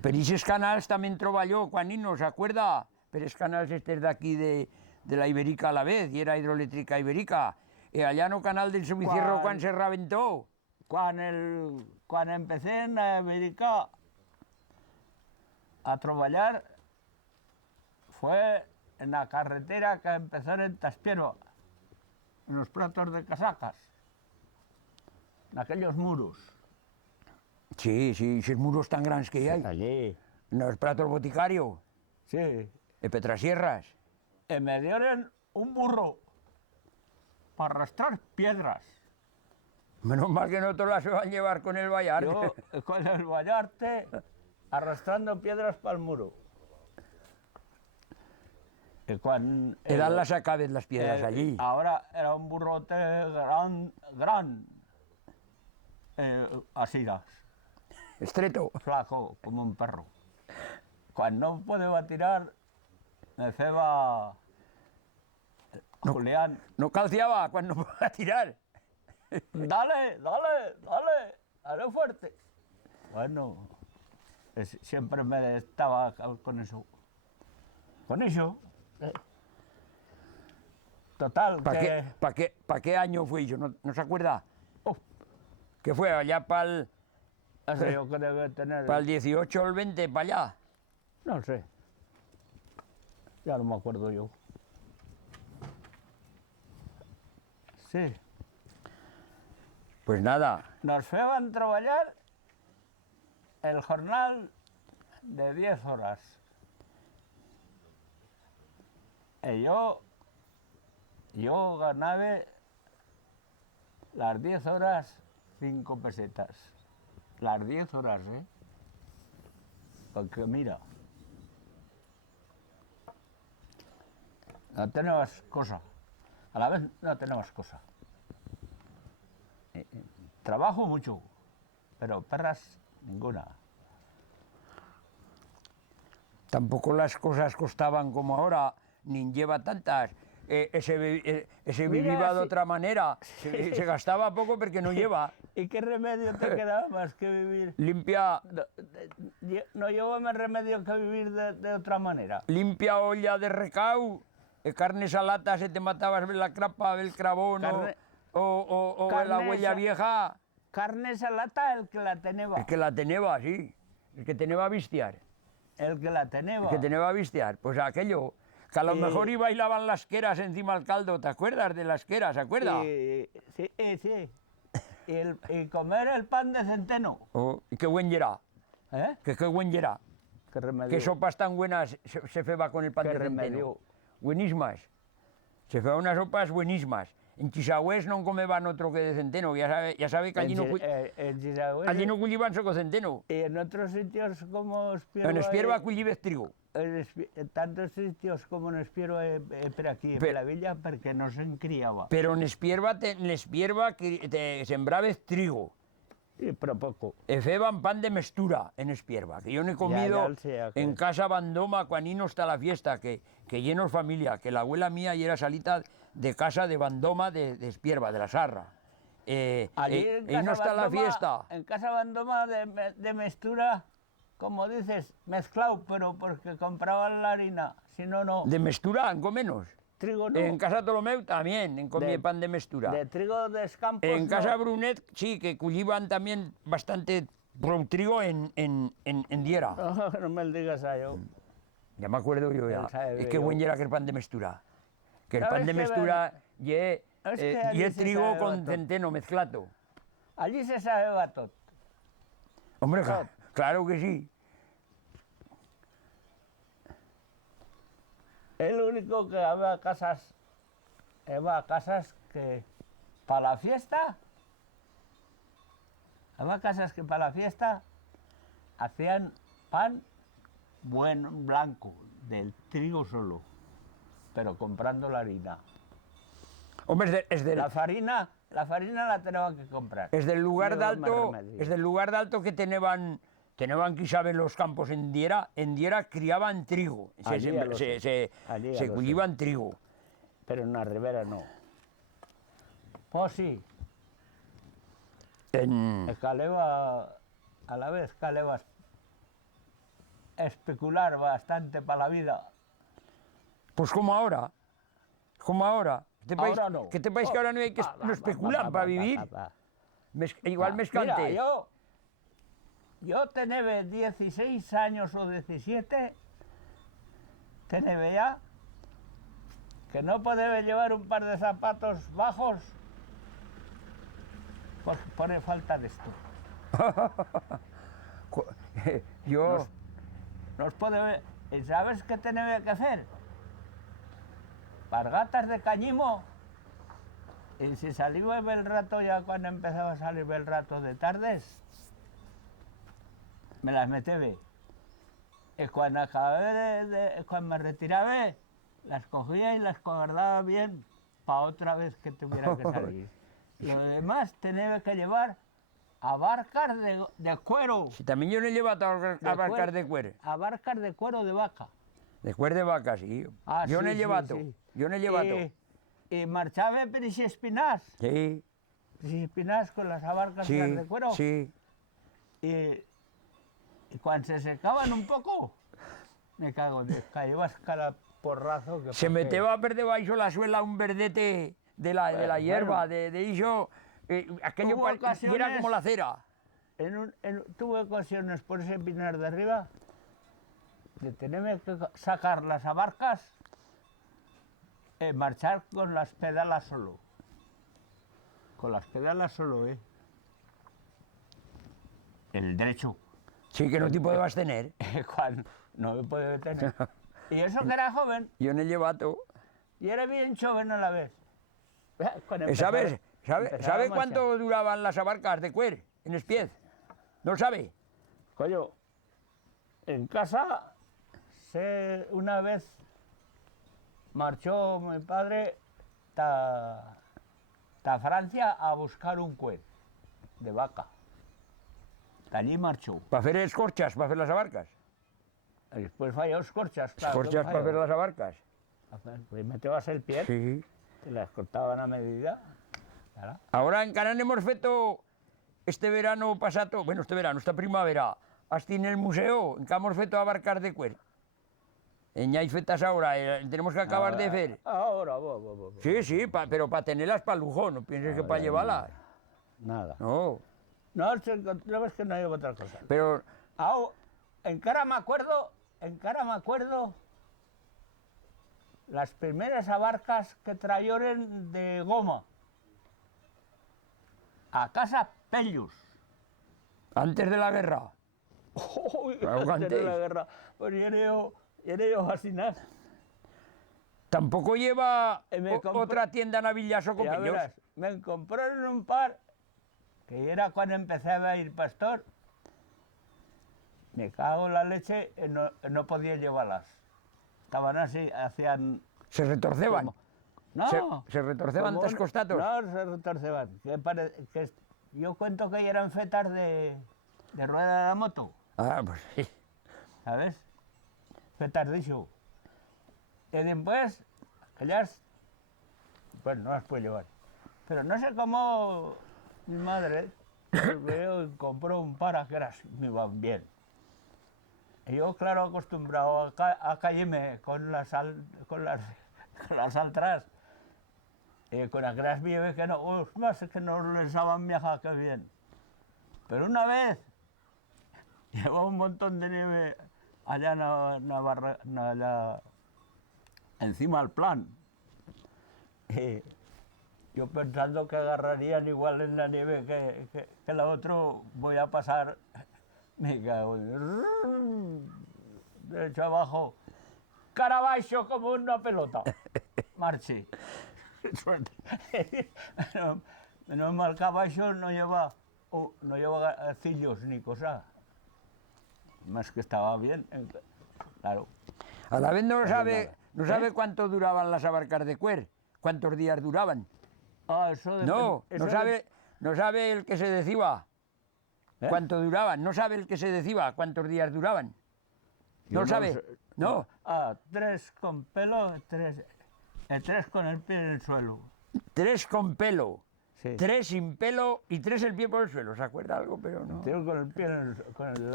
Per ixes canals també en troba jo, quan Nino, s'acuerda? Per els canals estes d'aquí de la Iberica a la vez, i era hidroeléctrica Iberica. Allà no canal del Subicierro quan se rebentó. Cuando empecé en América a trabajar, fue en la carretera que empezó en Taspiero, en los pratos de Casacas, en aquellos muros. Sí, esos muros tan grandes que hay. Allí. En los pratos boticarios, Sí. de Petrasierras. Y me dieron un burro para arrastrar piedras. Menos mal que no te las van a llevar con el Vallar. Yo con el vallarte arrastrando piedras para el muro. Y cuando Eran las acabes las piedras allí. Ahora era un burrote gran, así, Estreto. flaco, como un perro. Cuando no podía tirar, me ceba Julián, No calciaba cuando no podía tirar. dale, haré fuerte. Bueno, siempre me estaba con eso. Con eso. Total, ¿Para qué año fue yo? ¿No se acuerda? Uf, Que fue allá para el yo creo que tener... 18 o el 20, para allá. No sé. Ya no me acuerdo yo. Sí. Pues nada, Nos feban a trabajar el jornal de 10 horas. Y yo ganaba las 10 horas 5 pesetas. Las 10 horas, ¿eh? Porque mira, no tenemos cosa. A la vez no tenemos cosa. Trabajo mucho, pero perras ninguna. tampoco las cosas costaban como ahora, ni lleva tantas. Ese Mira, vivía de sí. otra manera, se gastaba poco porque no lleva. ¿Y qué remedio te quedaba más que vivir? Limpia, No llevo más remedio que vivir de otra manera. limpia olla de recau, carnes a lata, se te matabas de la crapa, del cravón Carne- o de la carne huella esa- vieja. Carne esa lata, el que la tenía. El que la teneba, sí. El que teneba a vistiar. El que la tenía. El que teneba a vistiar. Pues aquello, que a lo mejor iba y lavan las queras encima del caldo. ¿Te acuerdas de las queras? ¿Se acuerda? Sí. Y comer el pan de centeno. Oh, y qué buen yera. ¿Eh? Que qué buen yera. Qué remedio. Qué sopas tan buenas se feba con el pan Qué de centeno. remedio. Buenísimas. Se feba unas sopas buenísimas. En Chisagüés no comeban otro que de centeno. Ya sabe que allí no, En Chisagüez, allí no cultivan soco centeno. y en otros sitios como Espierva. En Espierva cultives trigo. En tantos sitios como en Espierva, pero aquí, Pe- en la villa, porque no se encriaba. Pero en Espierva te sembraves trigo. Sí, pero poco. Feban pan de mestura en Espierva, que yo no he comido ya sé, que- en casa Bandoma cuando no está la fiesta, que llenos familia, que la abuela mía y era salita de casa de Bandoma de Espierva, de la Sarra. Allí en Y no Casa está la Bandoma- fiesta. En Casa Bandoma de mestura, como dices, mezclado, pero porque compraban la harina, si no, no. De mestura, algo menos. Trigo no. En casa Tolomeu también, comí De- pan de mestura. De trigo de escampos En no. casa Brunet sí, que cultivan también bastante trigo en Diera. No me lo digas a yo. Ya me acuerdo yo ya. Ya sabe Es que yo. buen era que el pan de mestura. Que el ¿Sabes pan de qué, mestura ye Es que allí se trigo sabe con bastante. centeno mezclado. Allí se sabe todo. Hombre, Tot. claro que sí. El único que había casas que para la fiesta, había casas que para la fiesta hacían pan bueno, blanco, del trigo solo, pero comprando la harina. Hombre, La farina la tenemos que comprar. es del lugar No de lleva más alto, remedio. es del lugar de alto que tenían que saben los campos en Diera criaban trigo, Allí ya lo sé, allí ya se lo sé. cultivan trigo. Pero en la ribera no. Pues sí, En- caleva, a la vez caleva especular bastante para la vida. pues como ahora. Ahora no. Que te país que ahora no hay que no especulan para vivir. Igual me Mira, escante. yo tenía 16 años o 17, tenía ya, que no podía llevar un par de zapatos bajos porque pone falta de esto. Yo, Nos puede ver. ¿Y sabes qué tenía que hacer? Pargatas de cañimo. Y si salía el rato, ya cuando empezaba a salir el rato de tardes, me las metía. Y cuando acabé cuando me retiraba, las cogía y las guardaba bien para otra vez que tuviera que salir. Lo demás tenía que llevar abarcas de cuero. si también yo no he llevado a barcar de cuero. Abarcas de cuero de vaca. De cuero de vaca, sí. Ah, Yo sí, no he sí, llevado. sí. Yo no he llevado. Y marchaba per ese espinàs. Sí, Ese espinàs con las abarcas sí, de cuero. sí. Y cuando se secaban un poco, me cago, caíbas cada porrazo que Se pa' qué. meteba per debaixo la suela un verdete de la Bueno. hierba, de iso, aquello Hubo y era ocasiones- como la cera. Tuve ocasiones por ese pinar de arriba de tenerme que sacar las abarcas y marchar con las pedalas solo. Con las pedalas solo, ¿eh? El derecho. Sí, que no te podías tener. Cuando no me puede detener. Y eso que era joven, Yo no he llevado. y era bien joven a la vez. Cuando ¿Sabes? empezaba a ¿Sabe marchar. cuánto duraban las abarcas de cuer en los pies? ¿No sabe? Coño, en casa, una vez marchó mi padre a Francia a buscar un cuer de vaca. Allí marchó. Para hacer escorchas, para hacer las abarcas. Y después falló escorchas, claro. Escorchas para hacer las abarcas. Pues metías el pie Sí. y las cortaban a medida. Claro. Ahora en Canán hemos feito este verano pasado, bueno, este verano, esta primavera, hasta en el museo, en que hemos feito abarcar de cuer. En ya hay fetas ahora, tenemos que acabar de hacer. Ahora, Sí, sí, pero para tenerlas para lujo, no pienses que para llevarlas. nada. No, No, no ves que no hay otra cosa. pero En cara me acuerdo las primeras abarcas que trajeron de goma a casa Pellus. antes de la guerra, Claro que Antes de la antes. guerra. Pues yo fascinado. tampoco lleva Me compré- otra tienda en Villaso con Ya pillos. verás, me compraron un par, que era cuando empezaba a ir pastor. Me cago en la leche, no podía llevarlas. Estaban así, hacían... Se retorceban. como- No, Se retorceban como tres costatos. No, se retorceban. Yo cuento que eran fetas de rueda de la moto, Ah, pues sí. ¿sabes? Fetas de eso. Y después, aquellas, pues no las puedo llevar. Pero no sé cómo mi madre veo y compró un par que me iban bien. Y yo, claro, acostumbrado a callarme con las altras, con aquellas viejas que no, más es que no les daban miaja que bien. Pero una vez, llevaba un montón de nieve allá allá encima del plan. Y yo pensando que agarrarían igual en la nieve que la otro, voy a pasar, me cago en... derecho abajo, cara abajo como una pelota. Marché. Menos mal que abajo no lleva cillos ni cosa. Más que estaba bien, claro. A la vez no Pues sabe, nada. no sabe cuánto duraban las abarcas de cuer, cuántos días duraban. Ah, eso depende- No, eso no sabe el que se decía ¿Eh? cuánto duraban, no sabe el que se decía cuántos días duraban. Yo No no sabe, sé. no, Ah, 3 con pelo, 3 con el pie en el suelo. 3 con pelo, Sí. 3 sin pelo y 3 el pie por el suelo, ¿se acuerda algo? Pero no. 3 con el pie en el,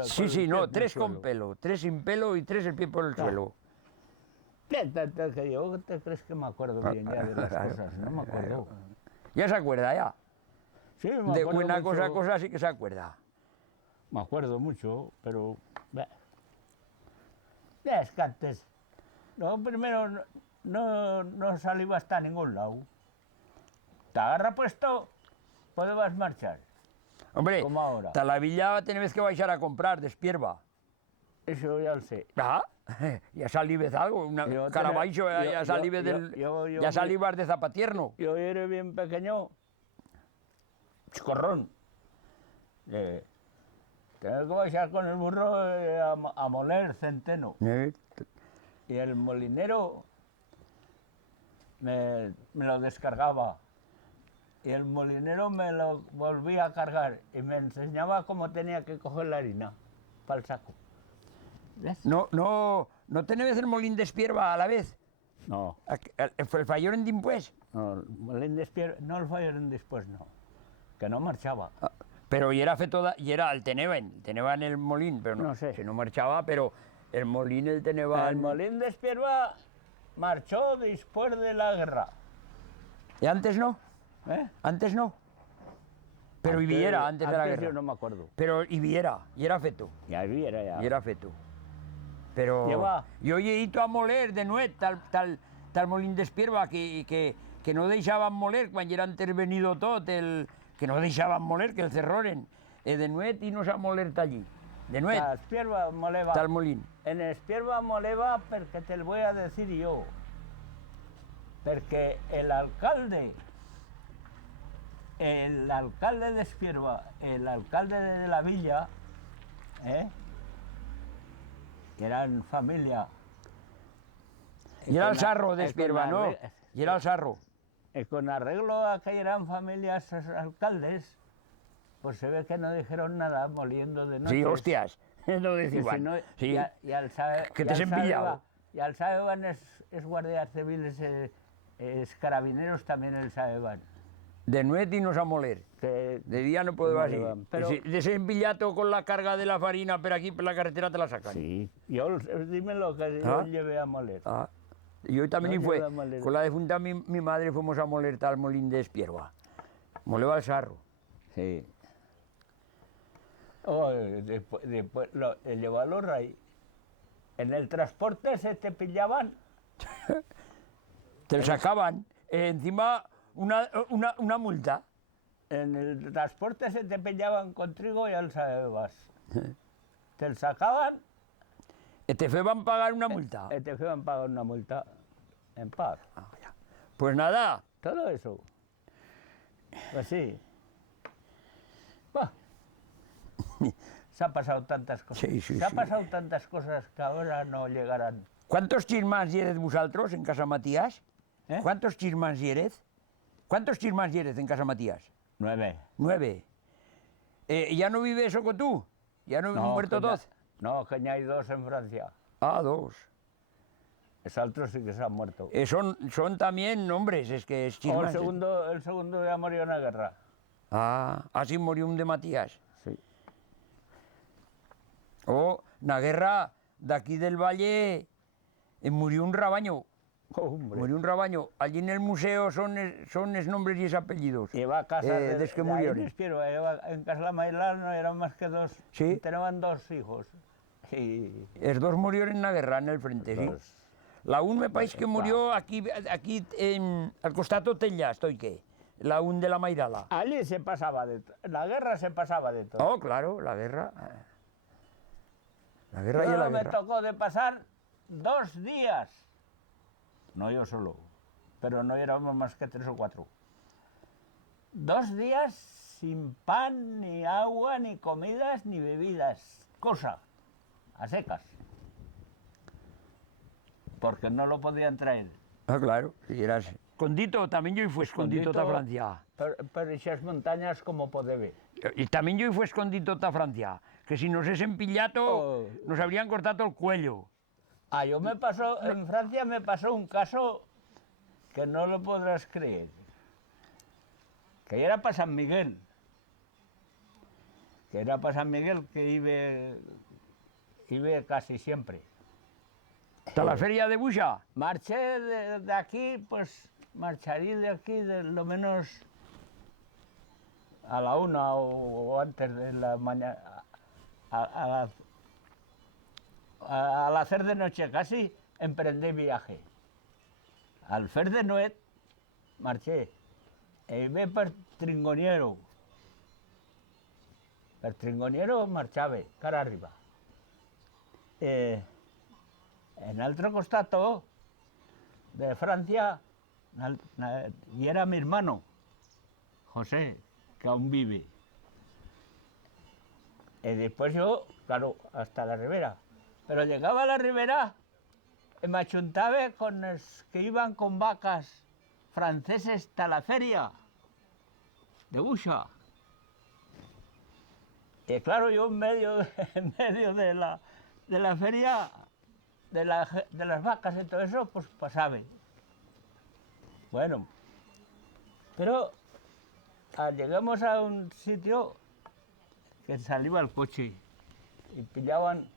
Sí, con sí, el no, pie en el 3 con suelo. pelo, 3 sin pelo y 3 el pie por el Claro. suelo. Que yo te crees que me acuerdo bien ya de las Claro. cosas, no me acuerdo. Ya se acuerda, ya. Sí, me De acuerdo buena mucho, cosa sí que se acuerda. Me acuerdo mucho, pero... bah. Ya es que antes... No, primero no salí hasta ningún lado. Te agarra puesto, podías marchar. Hombre, Como ahora. ta la villa tenés que baixar a comprar despierva. Eso ya lo sé. Ah, ya salibes algo, una Yo carabaixo, tenía- ya yo- salibes yo- del... yo- yo ya me- salibas de zapatierno. Yo era bien pequeño, chicorrón. Tengo que bajar con el burro a moler centeno. Y el molinero me lo descargaba. Y el molinero me lo volvía a cargar y me enseñaba cómo tenía que coger la harina para el saco. ¿Ves? No tenés el molín de espierva a la vez. No, El fallón d'impués. no, el molín no el fallaron después, no. Que no marchaba. Pero y era fe toda, y era el teneban el molín, pero No sé. si no marchaba, pero el molín el teneban. El molín de Espierva marchó después de la guerra. ¿Y antes no? ¿Eh? Antes no. Pero viviera antes de la guerra. Yo no me acuerdo. Pero viviera, y era feto. Ya viviera ya. Y era feto. Pero Lleva- yo he ido a moler de nuet tal molín d'espierva que no deixaban moler quan era intervenido tot, que no deixaban moler, que el cerroren. De nuet i no s'ha molert allí. De nuet, La Espierva moleva. tal molín. En Espierva moleva porque te lo voy a decir yo. Porque el alcalde de Espierva, el alcalde de la villa, eran familia. I era el con sarro con d'espierva, no? I era el sarro. Con arreglo a que eran familias alcaldes, pues se ve que no dijeron nada moliendo de noche. Sí, hostias, no Que si decían. no, Sí. y al saber, Que te has empillado. Y al saber es guardias civiles, es carabineros también el saber. De nuet i no s'ha moler. Que De día no puedo así. molevan, pero- De ese empillato con la carga de la farina por aquí, por la carretera, te la sacan. sí, dime lo que yo ¿Ah? llevé a moler. Ah, yo también No fue. lleva moler. Con la defunta mi madre fuimos a moler tal molín de espierva. Moleba el sarro. Sí. Oh, después llevarlo rey. En el transporte se te pillaban. Te lo sacaban. Encima una multa. En el transporte se te pillaban con trigo y al sabebas. Te lo sacaban Te feban pagar una multa. y te iban a pagar una multa en paz. Pues nada, Todo eso. Pues sí. Buah. Se han pasado tantas cosas. Sí, sí, Se han sí. pasado tantas cosas que ahora no llegarán. ¿cuántos chismans hieres vosotros en Casa Matías? ¿Eh? ¿Cuántos chismans hieres? ¿Cuántos chismans hieres en Casa Matías? 9. 9. ¿Ya no vive eso con tú? ¿Ya no, muerto que todos? No, que ya hay 2 en Francia. Ah, 2. Esos otros sí que se han muerto. Son también hombres, es que es O chismans. el segundo ya murió en la guerra. Ah, así murió un de Matías. Sí. O na guerra d'aquí del Valle murió un rabaño. Hombre. Murió un rabaño. Allí en el museo son es nombres y es apellidos. Lleva a casa des que ahí murieron. en Espierro, en casa la Mailán no eran más que 2. Sí. Tenían 2 hijos. Y Els dos murieron en la guerra, en el frente, sí. Dos. La un me parece que murió aquí al costado Tella, estoy que. La un de la Mairala. allí se pasaba de todo. En la guerra se pasaba de todo. Oh, claro, la guerra. La guerra y Yo la me guerra. tocó de pasar 2 días. No yo solo, pero no éramos más que 3 o 4. 2 días sin pan, ni agua, ni comidas, ni bebidas. Cosa, a secas. porque no lo podían traer. Ah, claro, si eras... Condito, también yo fui escondido a Francia. Per esas montañas como podebe. Y también yo fui escondido a Francia, que si nos hubiesen pillado, Oh. nos habrían cortado el cuello. Ah, en Francia me pasó un caso que no lo podrás creer. Que era para San Miguel. Que era para San Miguel que iba casi siempre. ¿Hasta la feria de Buxa? Marché de aquí, pues marcharía de aquí de lo menos a la 1 o antes de la mañana, al hacer de noche casi, emprendí viaje. Al fer de nuet marché e iba per Tringoniero. Per Tringoniero marxava, cara arriba. En otro costado de Francia, y era mi hermano, José, que aún vive. Y después yo, claro, hasta la ribera. Pero llegaba a la ribera y me achuntaba con los que iban con vacas franceses hasta la feria de Buxa. Y claro, yo en medio de la feria, de las vacas y todo eso, pues pasaba. Bueno, pero llegamos a un sitio que salía el coche y pillaban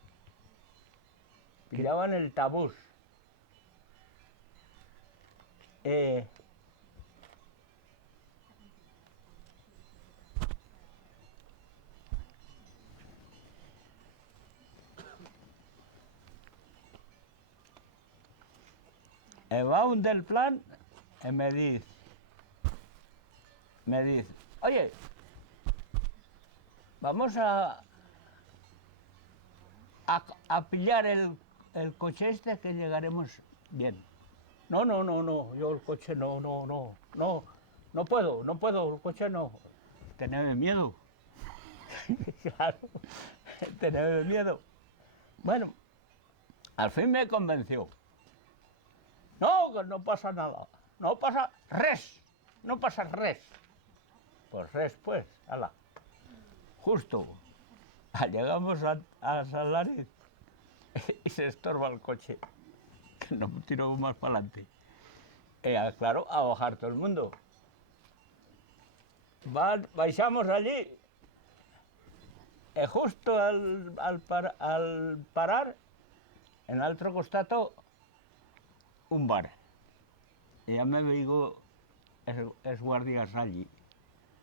el tabús. Va un del plan y me dice, oye, vamos a pillar el coche este que llegaremos bien. No, yo el coche no puedo, el coche no. Teneme miedo. Claro, teneme miedo. Bueno, al fin me convenció. No, que no pasa nada, no pasa res. Pues, ala. Justo, llegamos a Salarit y se estorba el coche, que no tiró más para adelante. Claro, a bajar todo el mundo. Baixamos allí, y justo al parar, en el otro costado, un bar. Y ya me digo, es guardias allí,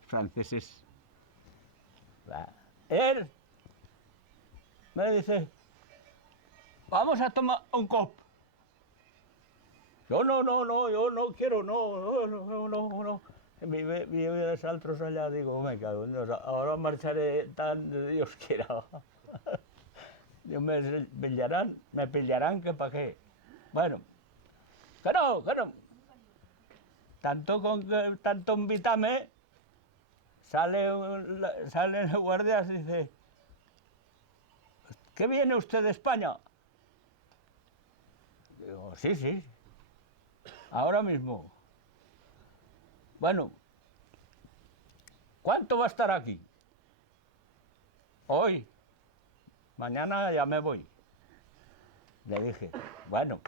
franceses. Él me dice, vamos a tomar un cop. Yo no, yo no quiero, no. Vive los otros allá, digo, me cago en Dios, ahora marcharé tan de Dios quiera. Me pillarán que pa' qué. Bueno, que no. Tanto invítame, sale el guardia y dice, ¿qué viene usted de España? Digo, sí, ahora mismo. Bueno, ¿cuánto va a estar aquí? Hoy, mañana ya me voy. Le dije, bueno,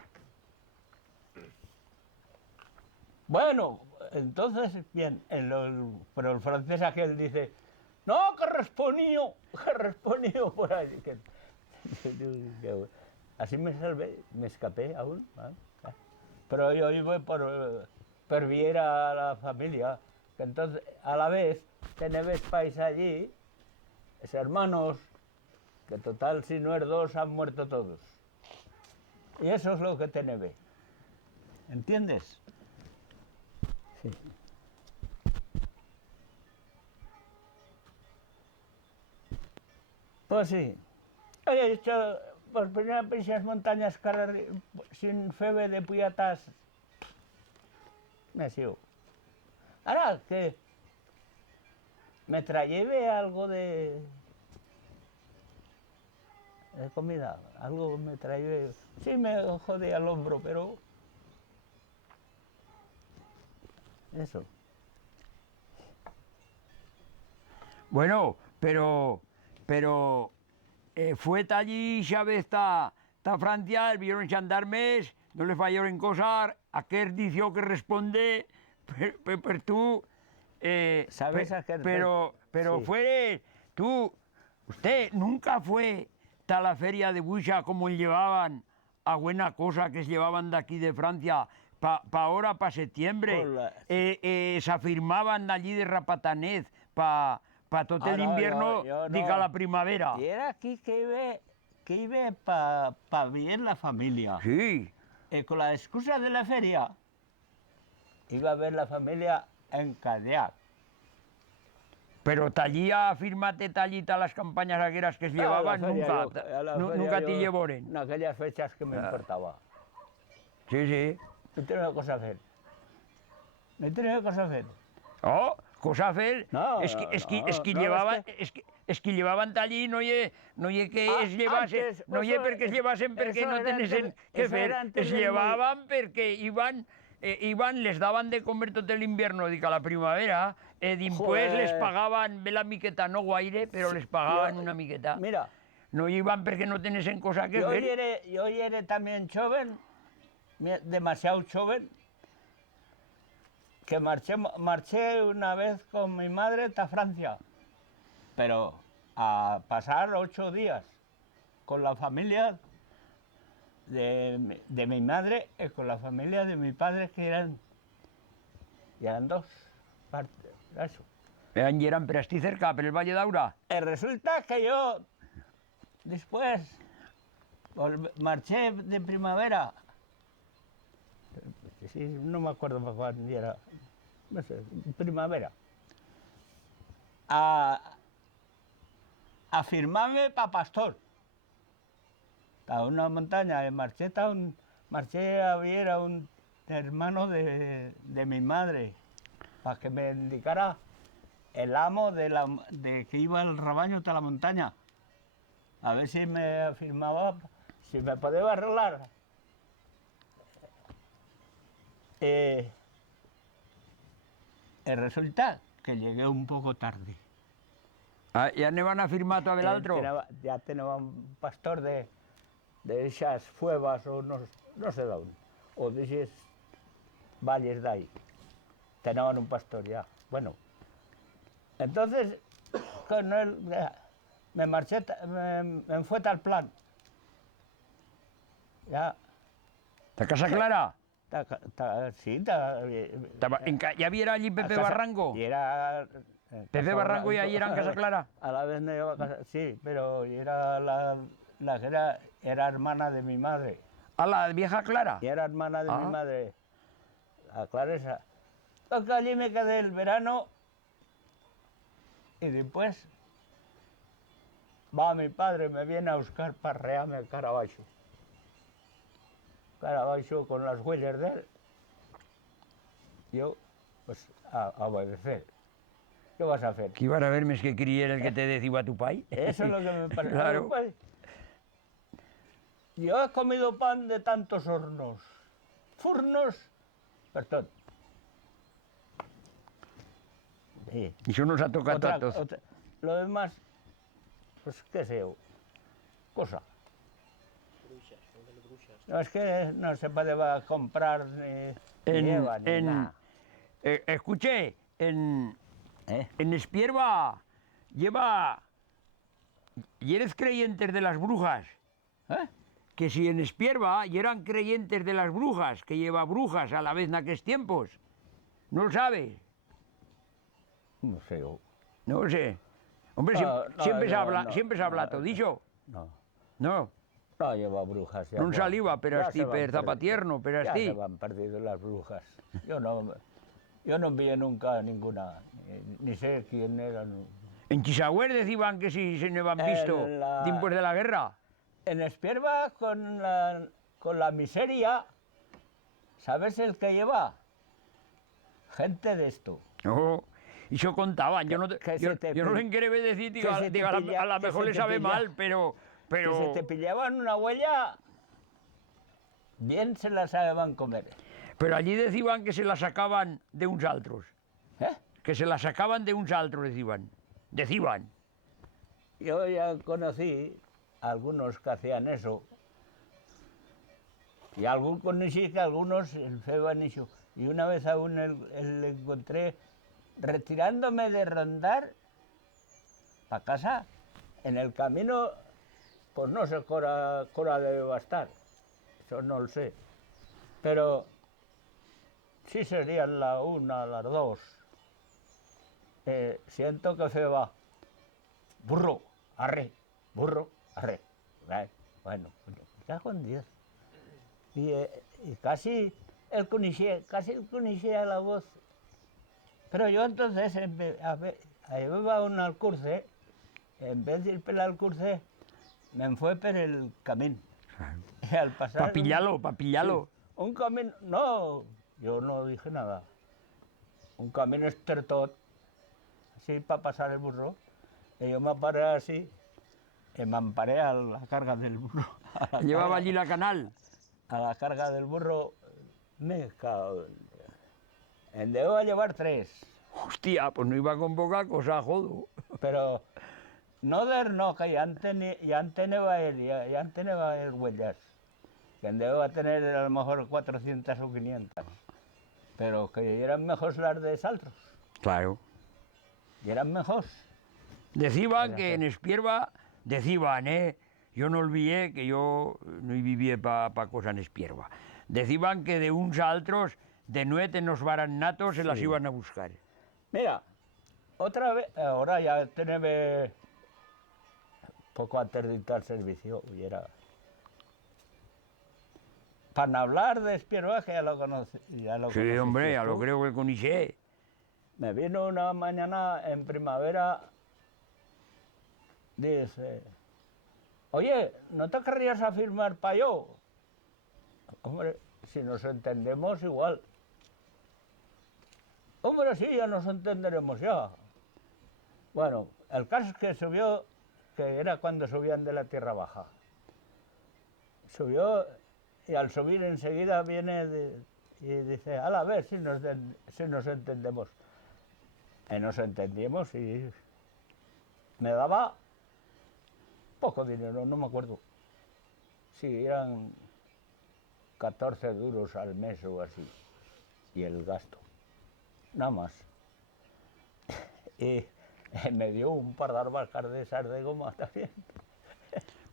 entonces, bien, pero el francés aquel dice, no, que respondió por ahí. Así me salvé, me escapé aún. Pero yo iba por ver a la familia, que entonces a la vez tenéis pais allí, es hermanos, que total si no es dos han muerto todos. Y eso es lo que tenéis. ¿Entiendes? Sí. Pues sí. He hecho por primera vez esas montañas sin febe de puyatas. Me sigo. Ahora que me trae algo de de comida. Algo me traía. Sí, me jodía el hombro, pero. Eso. Bueno, pero fue allí Chávez ta Francia, el vieron gendarmes, no le fallaron cosas, aquel dijo que responde, pero tú, ¿Sabes aquel? pero Sí. fue, usted nunca fue a la feria de Bucha como llevaban a buena cosa que se llevaban de aquí de Francia, pa ahora, para septiembre, Hola. se afirmaban allí de Rapatanez, para todo el no, invierno, yo no. diga la primavera. Y era aquí que iba para bien la familia. Sí, Con la excusa de la feria, iba a ver la familia en Cadillac. pero tallía, afírmate tallita las campañas agueras que se llevaban, nunca te llevoren. En aquellas fechas que me importaba. Sí, sí. No tenía cosa a hacer. No tenía cosa a hacer. Oh, cosa a hacer, No, es que no, llevaban, es que llevaban tallí, no ye que es llevase, antes, no ye eso- porque es llevasen, porque eso no era tenesen antes- que eso hacer, era antes es del llevaban porque iban, les daban de comer todo el invierno, dica la primavera, después les Joder. pagaban, ve la miqueta, no guaire, pero les pagaban Yo- una miqueta. Mira, No iban porque no tenesen cosa que ver. yo era también joven, demasiado joven, que marché una vez con mi madre a Francia, pero a pasar 8 días con la familia de mi madre y con la familia de mi padre, que eran dos partes, eso. Eran pero estoy cerca, pero el Valle d'Aura. Resulta que yo después marché de primavera, sí, no me acuerdo para cuándo era, no sé, primavera, a firmarme para pastor. A una montaña, marché a ver a un hermano de mi madre, para que me indicara el amo de que iba el rebaño hasta la montaña. A ver si me firmaba, si me podía arreglar. El resultado, que llegué un poco tarde. Ah, ya no van a firmar todavía el otro. Ya tenía un pastor de esas fuevas o no sé dónde, o de esos valles de ahí. Tenían un pastor ya. Bueno, entonces con él me marché, me fue tal plan. Ya. ¿De Casa Clara? Sí, ¿Ya viera allí Pepe Barranco? Y era. Pepe Barranco y ahí era en Casa Clara. A la vez no iba a casa, sí, pero era la que era hermana de mi madre. ¿A la vieja Clara? Y era hermana de Ah. mi madre, la Claresa. Entonces allí me quedé el verano y después va mi padre, me viene a buscar para rearme el Caraballo. Caraballo con las huellas de él. Yo, pues, a obedecer. ¿Qué vas a hacer? Que iban a verme es que quería el que te decía tu pai. Eso es lo que me parece. Claro. Pues, yo he comido pan de tantos hornos, furnos, perdón. Sí. Y eso nos ha tocado a todos. Lo demás, pues qué sé yo, cosa. No, es que no se puede comprar ni lleva ni nada. Escuché, en Espierva lleva... ¿Y eres creyentes de las brujas? ¿Eh? Que si en Espierva y eran creyentes de las brujas, que lleva brujas a la vez en aquellos tiempos. ¿No lo sabes? No sé yo. No lo sé. Hombre, No, siempre se no, habla, no, siempre se habla no, todo dicho. No, No, no lleva brujas. ya, no bueno, saliva, pero ya asti se van per zapatierno, pero Ya asti. se van perdido las brujas. Yo no vi nunca ninguna, ni sé quién eran. En Chisagüer decían que si se no habían visto después de la guerra. En Espierva, con la miseria, ¿sabes el que lleva? Gente de esto. No, y eso contaban. Yo no, Que yo, se te yo no pi- le quiero decir, que se te pilla- a lo que mejor se le te sabe pilla. mal, pero Pero- Si se te pillaban una huella, bien se la sabían comer. Pero allí decían que se la sacaban de uns altres. ¿Eh? Que se la sacaban de uns altres, decían. Decían. Yo ya conocí a algunos que hacían eso. Y algún conocí que algunos feban eso. Y una vez aún le encontré retirándome de rondar para casa. En el camino, pues no sé cora debe bastar. Eso no lo sé. Pero sí serían la una, las dos. Siento que feba. Burro, arre, burro, arre. Bueno, me cago en Dios. Y casi él conocía la voz. Pero yo entonces, iba uno al curse, en vez de ir per al curse, me fue por el camino. Y al pasar... Pa' pillarlo, pa' pillarlo. Sí, un camino... No, yo no dije nada. Un camino estertot, así para pasar el burro. Y yo me paré así, y me amparé a la carga del burro. Llevaba allí la canal. A la carga del burro, me cago en... Debo llevar 3, Hostia, pues no iba con poca cosa, jodo. pero no no, que ya han tenido huellas. Que debo tener a lo mejor 400 o 500. Pero que eran mejores las de Saltros. Claro. Y eran mejores. Decían que en Espierva, decían, yo no olvidé que yo no viví pa cosa en Espierva. Decían que de uns a altres, de nuet en los baranatos, se las Sí. iban a buscar. Mira, otra vez, ahora ya tenemos poco antes de entrar al servicio, y era... Para hablar de Espierva, que ya lo conocí. Sí, hombre, ya lo creo que conixé. Me vino una mañana en primavera, dice, oye, ¿no te querrías afirmar para yo? Hombre, si nos entendemos igual. Hombre, sí, ya nos entenderemos ya. Bueno, el caso es que subió, que era cuando subían de la tierra baja. Subió y al subir enseguida viene y dice, a ver si nos entendemos. Y nos entendimos y me daba poco dinero, no me acuerdo. Sí, eran 14 duros al mes o así. Y el gasto. Nada más. Y me dio un par de albahacas de esas de goma también.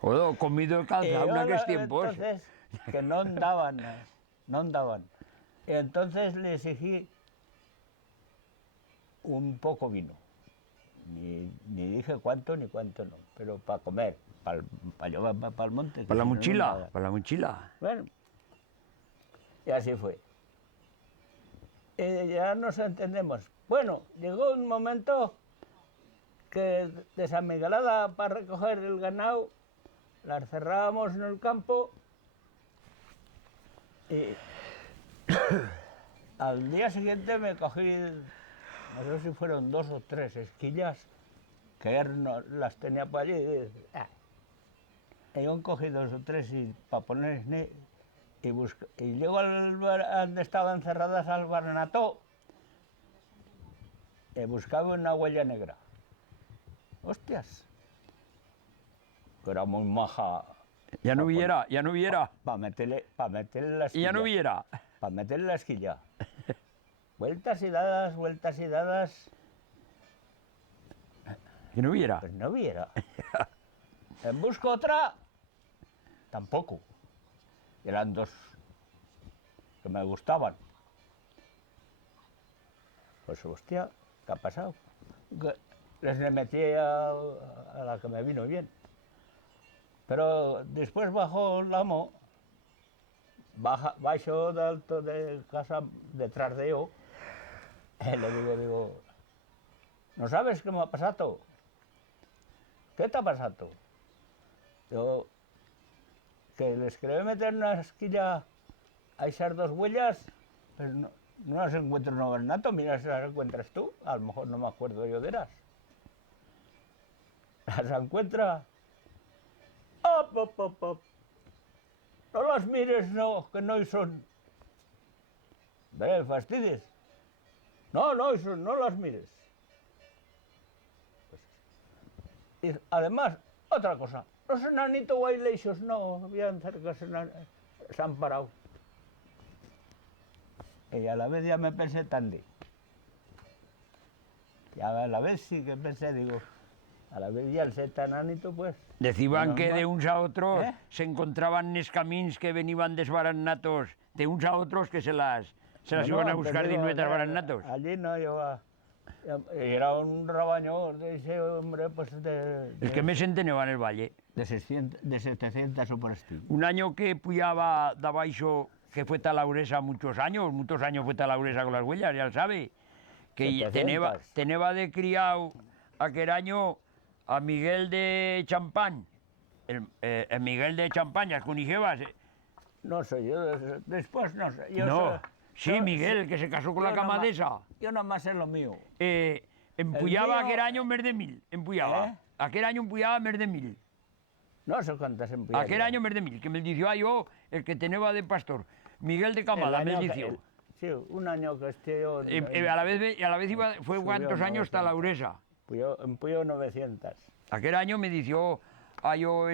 Jodo, comido Y calza, yo una que es tiempos. entonces, que no andaban, no andaban. Y entonces le exigí un poco vino. Ni dije cuánto ni cuánto no, pero para comer, para llevar para el monte. que Para la si no, no mochila, nada. para la mochila. Bueno, y así fue. Y ya nos entendemos. Bueno, llegó un momento que de San Miguelada para recoger el ganado, las cerrábamos en el campo y al día siguiente me cogí, no sé si fueron 2 o 3 esquillas, que él no, las tenía por allí. Y yo cogí 2 o 3 y para poner y llego al donde estaban cerradas al baranato y buscaba una huella negra. Hostias. Que era muy maja. Ya no hubiera, ya no hubiera. Para meterle la Y esquilla. ya no hubiera. Para meterle la esquilla. Vueltas y dadas, vueltas y dadas. Que no hubiera. Pues no hubiera. En busco otra, tampoco. Eran 2 que me gustaban. Pues hostia, ¿qué ha pasado? Que les metí a la que me vino bien. Pero después bajó el amo, baixo de alto de casa detrás de yo, y le digo, ¿no sabes qué me ha pasado? ¿Qué te ha pasado? Yo, que les quería meter una esquilla a esas 2 huellas, pues no las encuentro en el granato, mira si las encuentras tú, a lo mejor no me acuerdo yo de las. Las encuentra. ¡Op, op, op, op! No las mires, no, que no son. Fastidies. No, no las mires. Y además, otra cosa, los enanitos guayleixos no habían cerca, se han parado. Y a la vez ya me pensé tandi. Y a la vez sí que pensé, digo, a la vez ya el ser tan enanito, pues... Decían que normal. de uns a otros ¿Eh? se encontraban en camins que venían desbaratnatos, de uns a otros que se las No, iban a te buscar digo, dinuetas baratnatos. Allí no lleva... Era un rabaño de ese hombre, pues Es que me senteneva en el valle. de 700 o por estilo. Un año que puyaba d'abaixo, que fue Talauresa muchos años fue Talauresa con las huellas, ya lo sabe, que 700. teneva de criado aquel año a Miguel de Champán, el Miguel de Champán, ya conixebas. No sé, yo después no sé. Yo No, sé- sí, yo- Miguel, el que se casó con yo la nomás- camadesa. Yo nomás sé lo mío. Empuyaba mío- aquel año mes de 1000, empuyaba. ¿Eh? Aquel año empuyaba mes de 1000. No sé cuántas empleadas. Aquel año mes de 1000, que me dició yo, el que teneva de pastor, Miguel de Camada, me dició. Sí, un año que estoy yo... A la vez iba, fue Subió cuántos años 900. Talauresa. Empuyó 900. Aquel año me dició a yo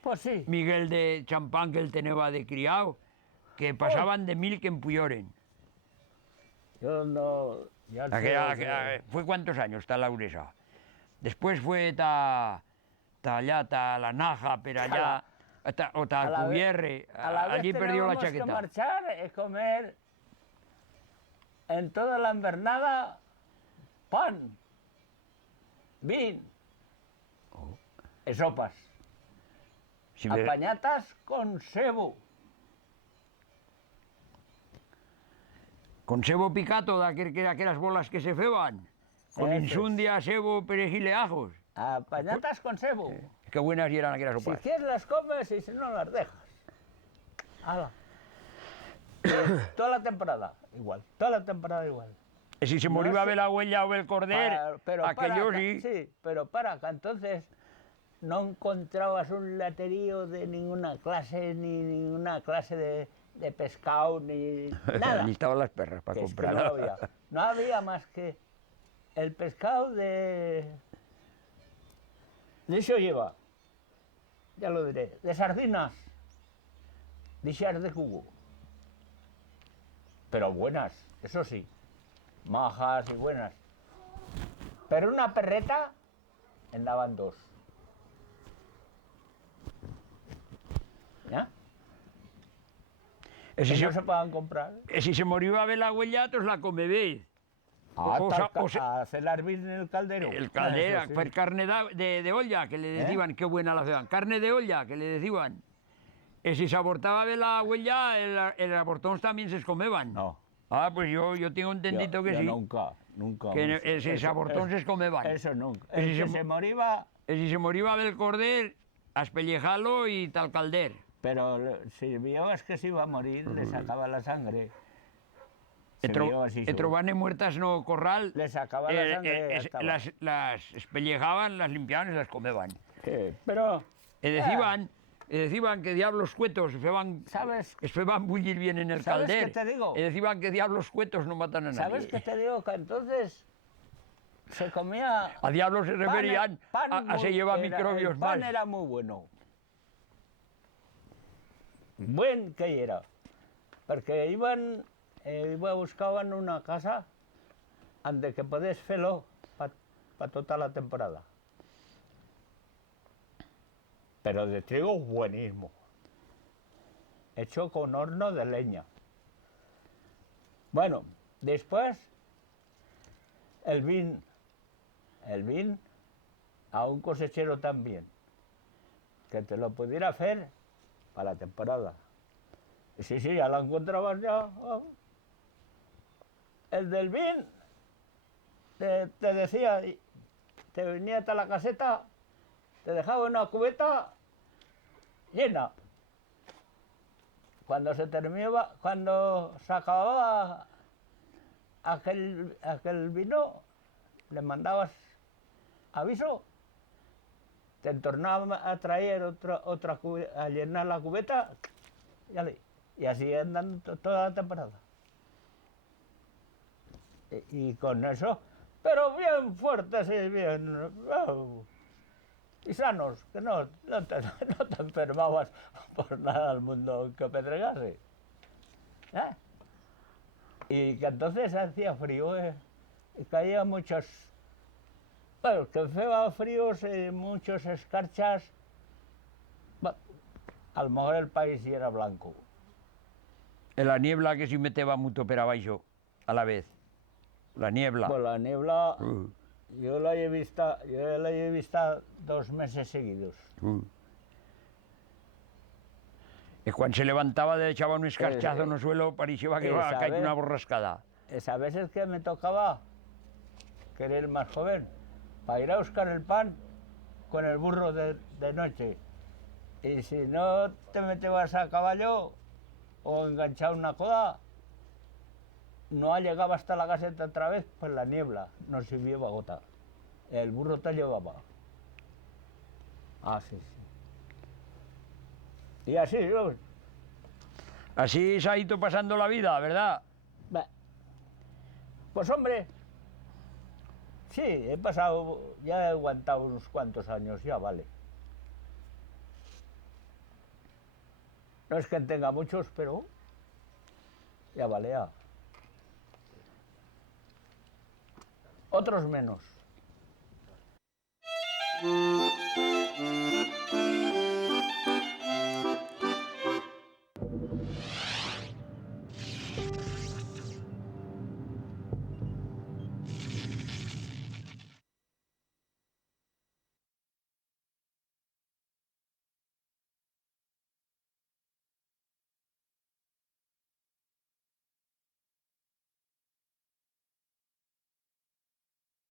Pues sí. Miguel de Champán, que él teneva de criado, que pasaban de 1000 que empuyoren. Yo no... Ya Fue cuántos años Talauresa. Después fue allá, la Naja, pero allá, o a la vez- Cubierre, a la vez allí perdió la teníamos que chaqueta. marchar y comer en toda la invernada pan, vin, y sopas, Si me- apañatas con sebo. Con sebo picato, aquellas bolas que se feban, con Eso es. insundia, sebo, perejil y ajos. Apañatas con sebo. Qué buenas eran aquellas Si sopas. quieres las comes y si no las dejas. Hala. Toda la temporada igual, toda la temporada igual. Y si se moría sé. ver la huella o el corder, Pero aquello para, sí. Sí, pero para que entonces no encontrabas un laterío de ninguna clase, ni ninguna clase de pescado, ni nada. Allí estaban las perras para Que es que comprar. no había. No había más que el pescado de eso lleva, ya lo diré, de sardinas, de islas de cubo. Pero buenas, eso sí, majas y buenas. Pero una perreta andaban dos. ¿Ya? Y si Que no se, se puedan comprar. si se moría ver la huella, pues la comebéis. A celar bien en el caldero. El caldera, Eso sí. pues carne de olla, que le decían, qué buena la hacían. Carne de olla, que le decían. Y si se abortaba de la huella, el abortón también se escomeban. No. Ah, pues yo tengo entendido que Yo sí. Nunca. Que ese abortón se escomeban. Eso nunca. Y si El que se- se moría, Y si se moría del corder, a espellejalo y tal calder. pero si viabas que se iba a morir, le sacaba la sangre. Se vio así, Trobane muertas no corral, Le sacaba la sangre. hasta abajo. las espellejaban, las limpiaban y las comeban. Pero, Decían que diablos cuetos ¿sabes? feban bullir bien en el ¿Sabes calder. qué te digo? Decían que diablos cuetos no matan a nadie. ¿Sabes qué te digo? Que entonces se comía... A diablos se referían a se lleva microbios el pan más. era muy bueno. Buen que era. Porque buscaban una casa donde que podés fer-lo para toda la temporada. Pero de trigo buenísimo. Hecho con horno de leña. Bueno, después el vin a un cosechero también, que te lo pudiera hacer para la temporada. Y sí, ya lo encontrabas ya. El del vin te decía, te venía hasta la caseta, te dejaba una cubeta llena. Cuando se acababa aquel vino, le mandabas aviso te tornaba a traer a llenar la cubeta, y así andan toda la temporada. Y con eso, pero bien fuertes y bien, y sanos, que no te enfermabas por nada al mundo que pedregase. ¿Eh? Y que entonces hacía frío, y caía muchos, bueno, que hacía fríos y muchos escarchas. Bueno, a lo mejor el país sí era blanco. En la niebla que se meteba mucho per abaixo, a la vez. La niebla. Pues la niebla, yo la he visto 2 meses seguidos. Y cuando se levantaba le echaba un escarchazo en el suelo, parecía que iba a caer una borrascada. A veces que me tocaba, que era el más joven, para ir a buscar el pan con el burro de noche. Y si no te metías a caballo o enganchado en una coda, no llegaba hasta la caseta otra vez, pues la niebla no sirvió gota. El burro te llevaba. Ah, sí. Y así, ¿no? Así se ha ido pasando la vida, ¿verdad? Pues hombre, sí, ya he aguantado unos cuantos años, ya vale. No es que tenga muchos, pero ya vale, ya. Otros menos.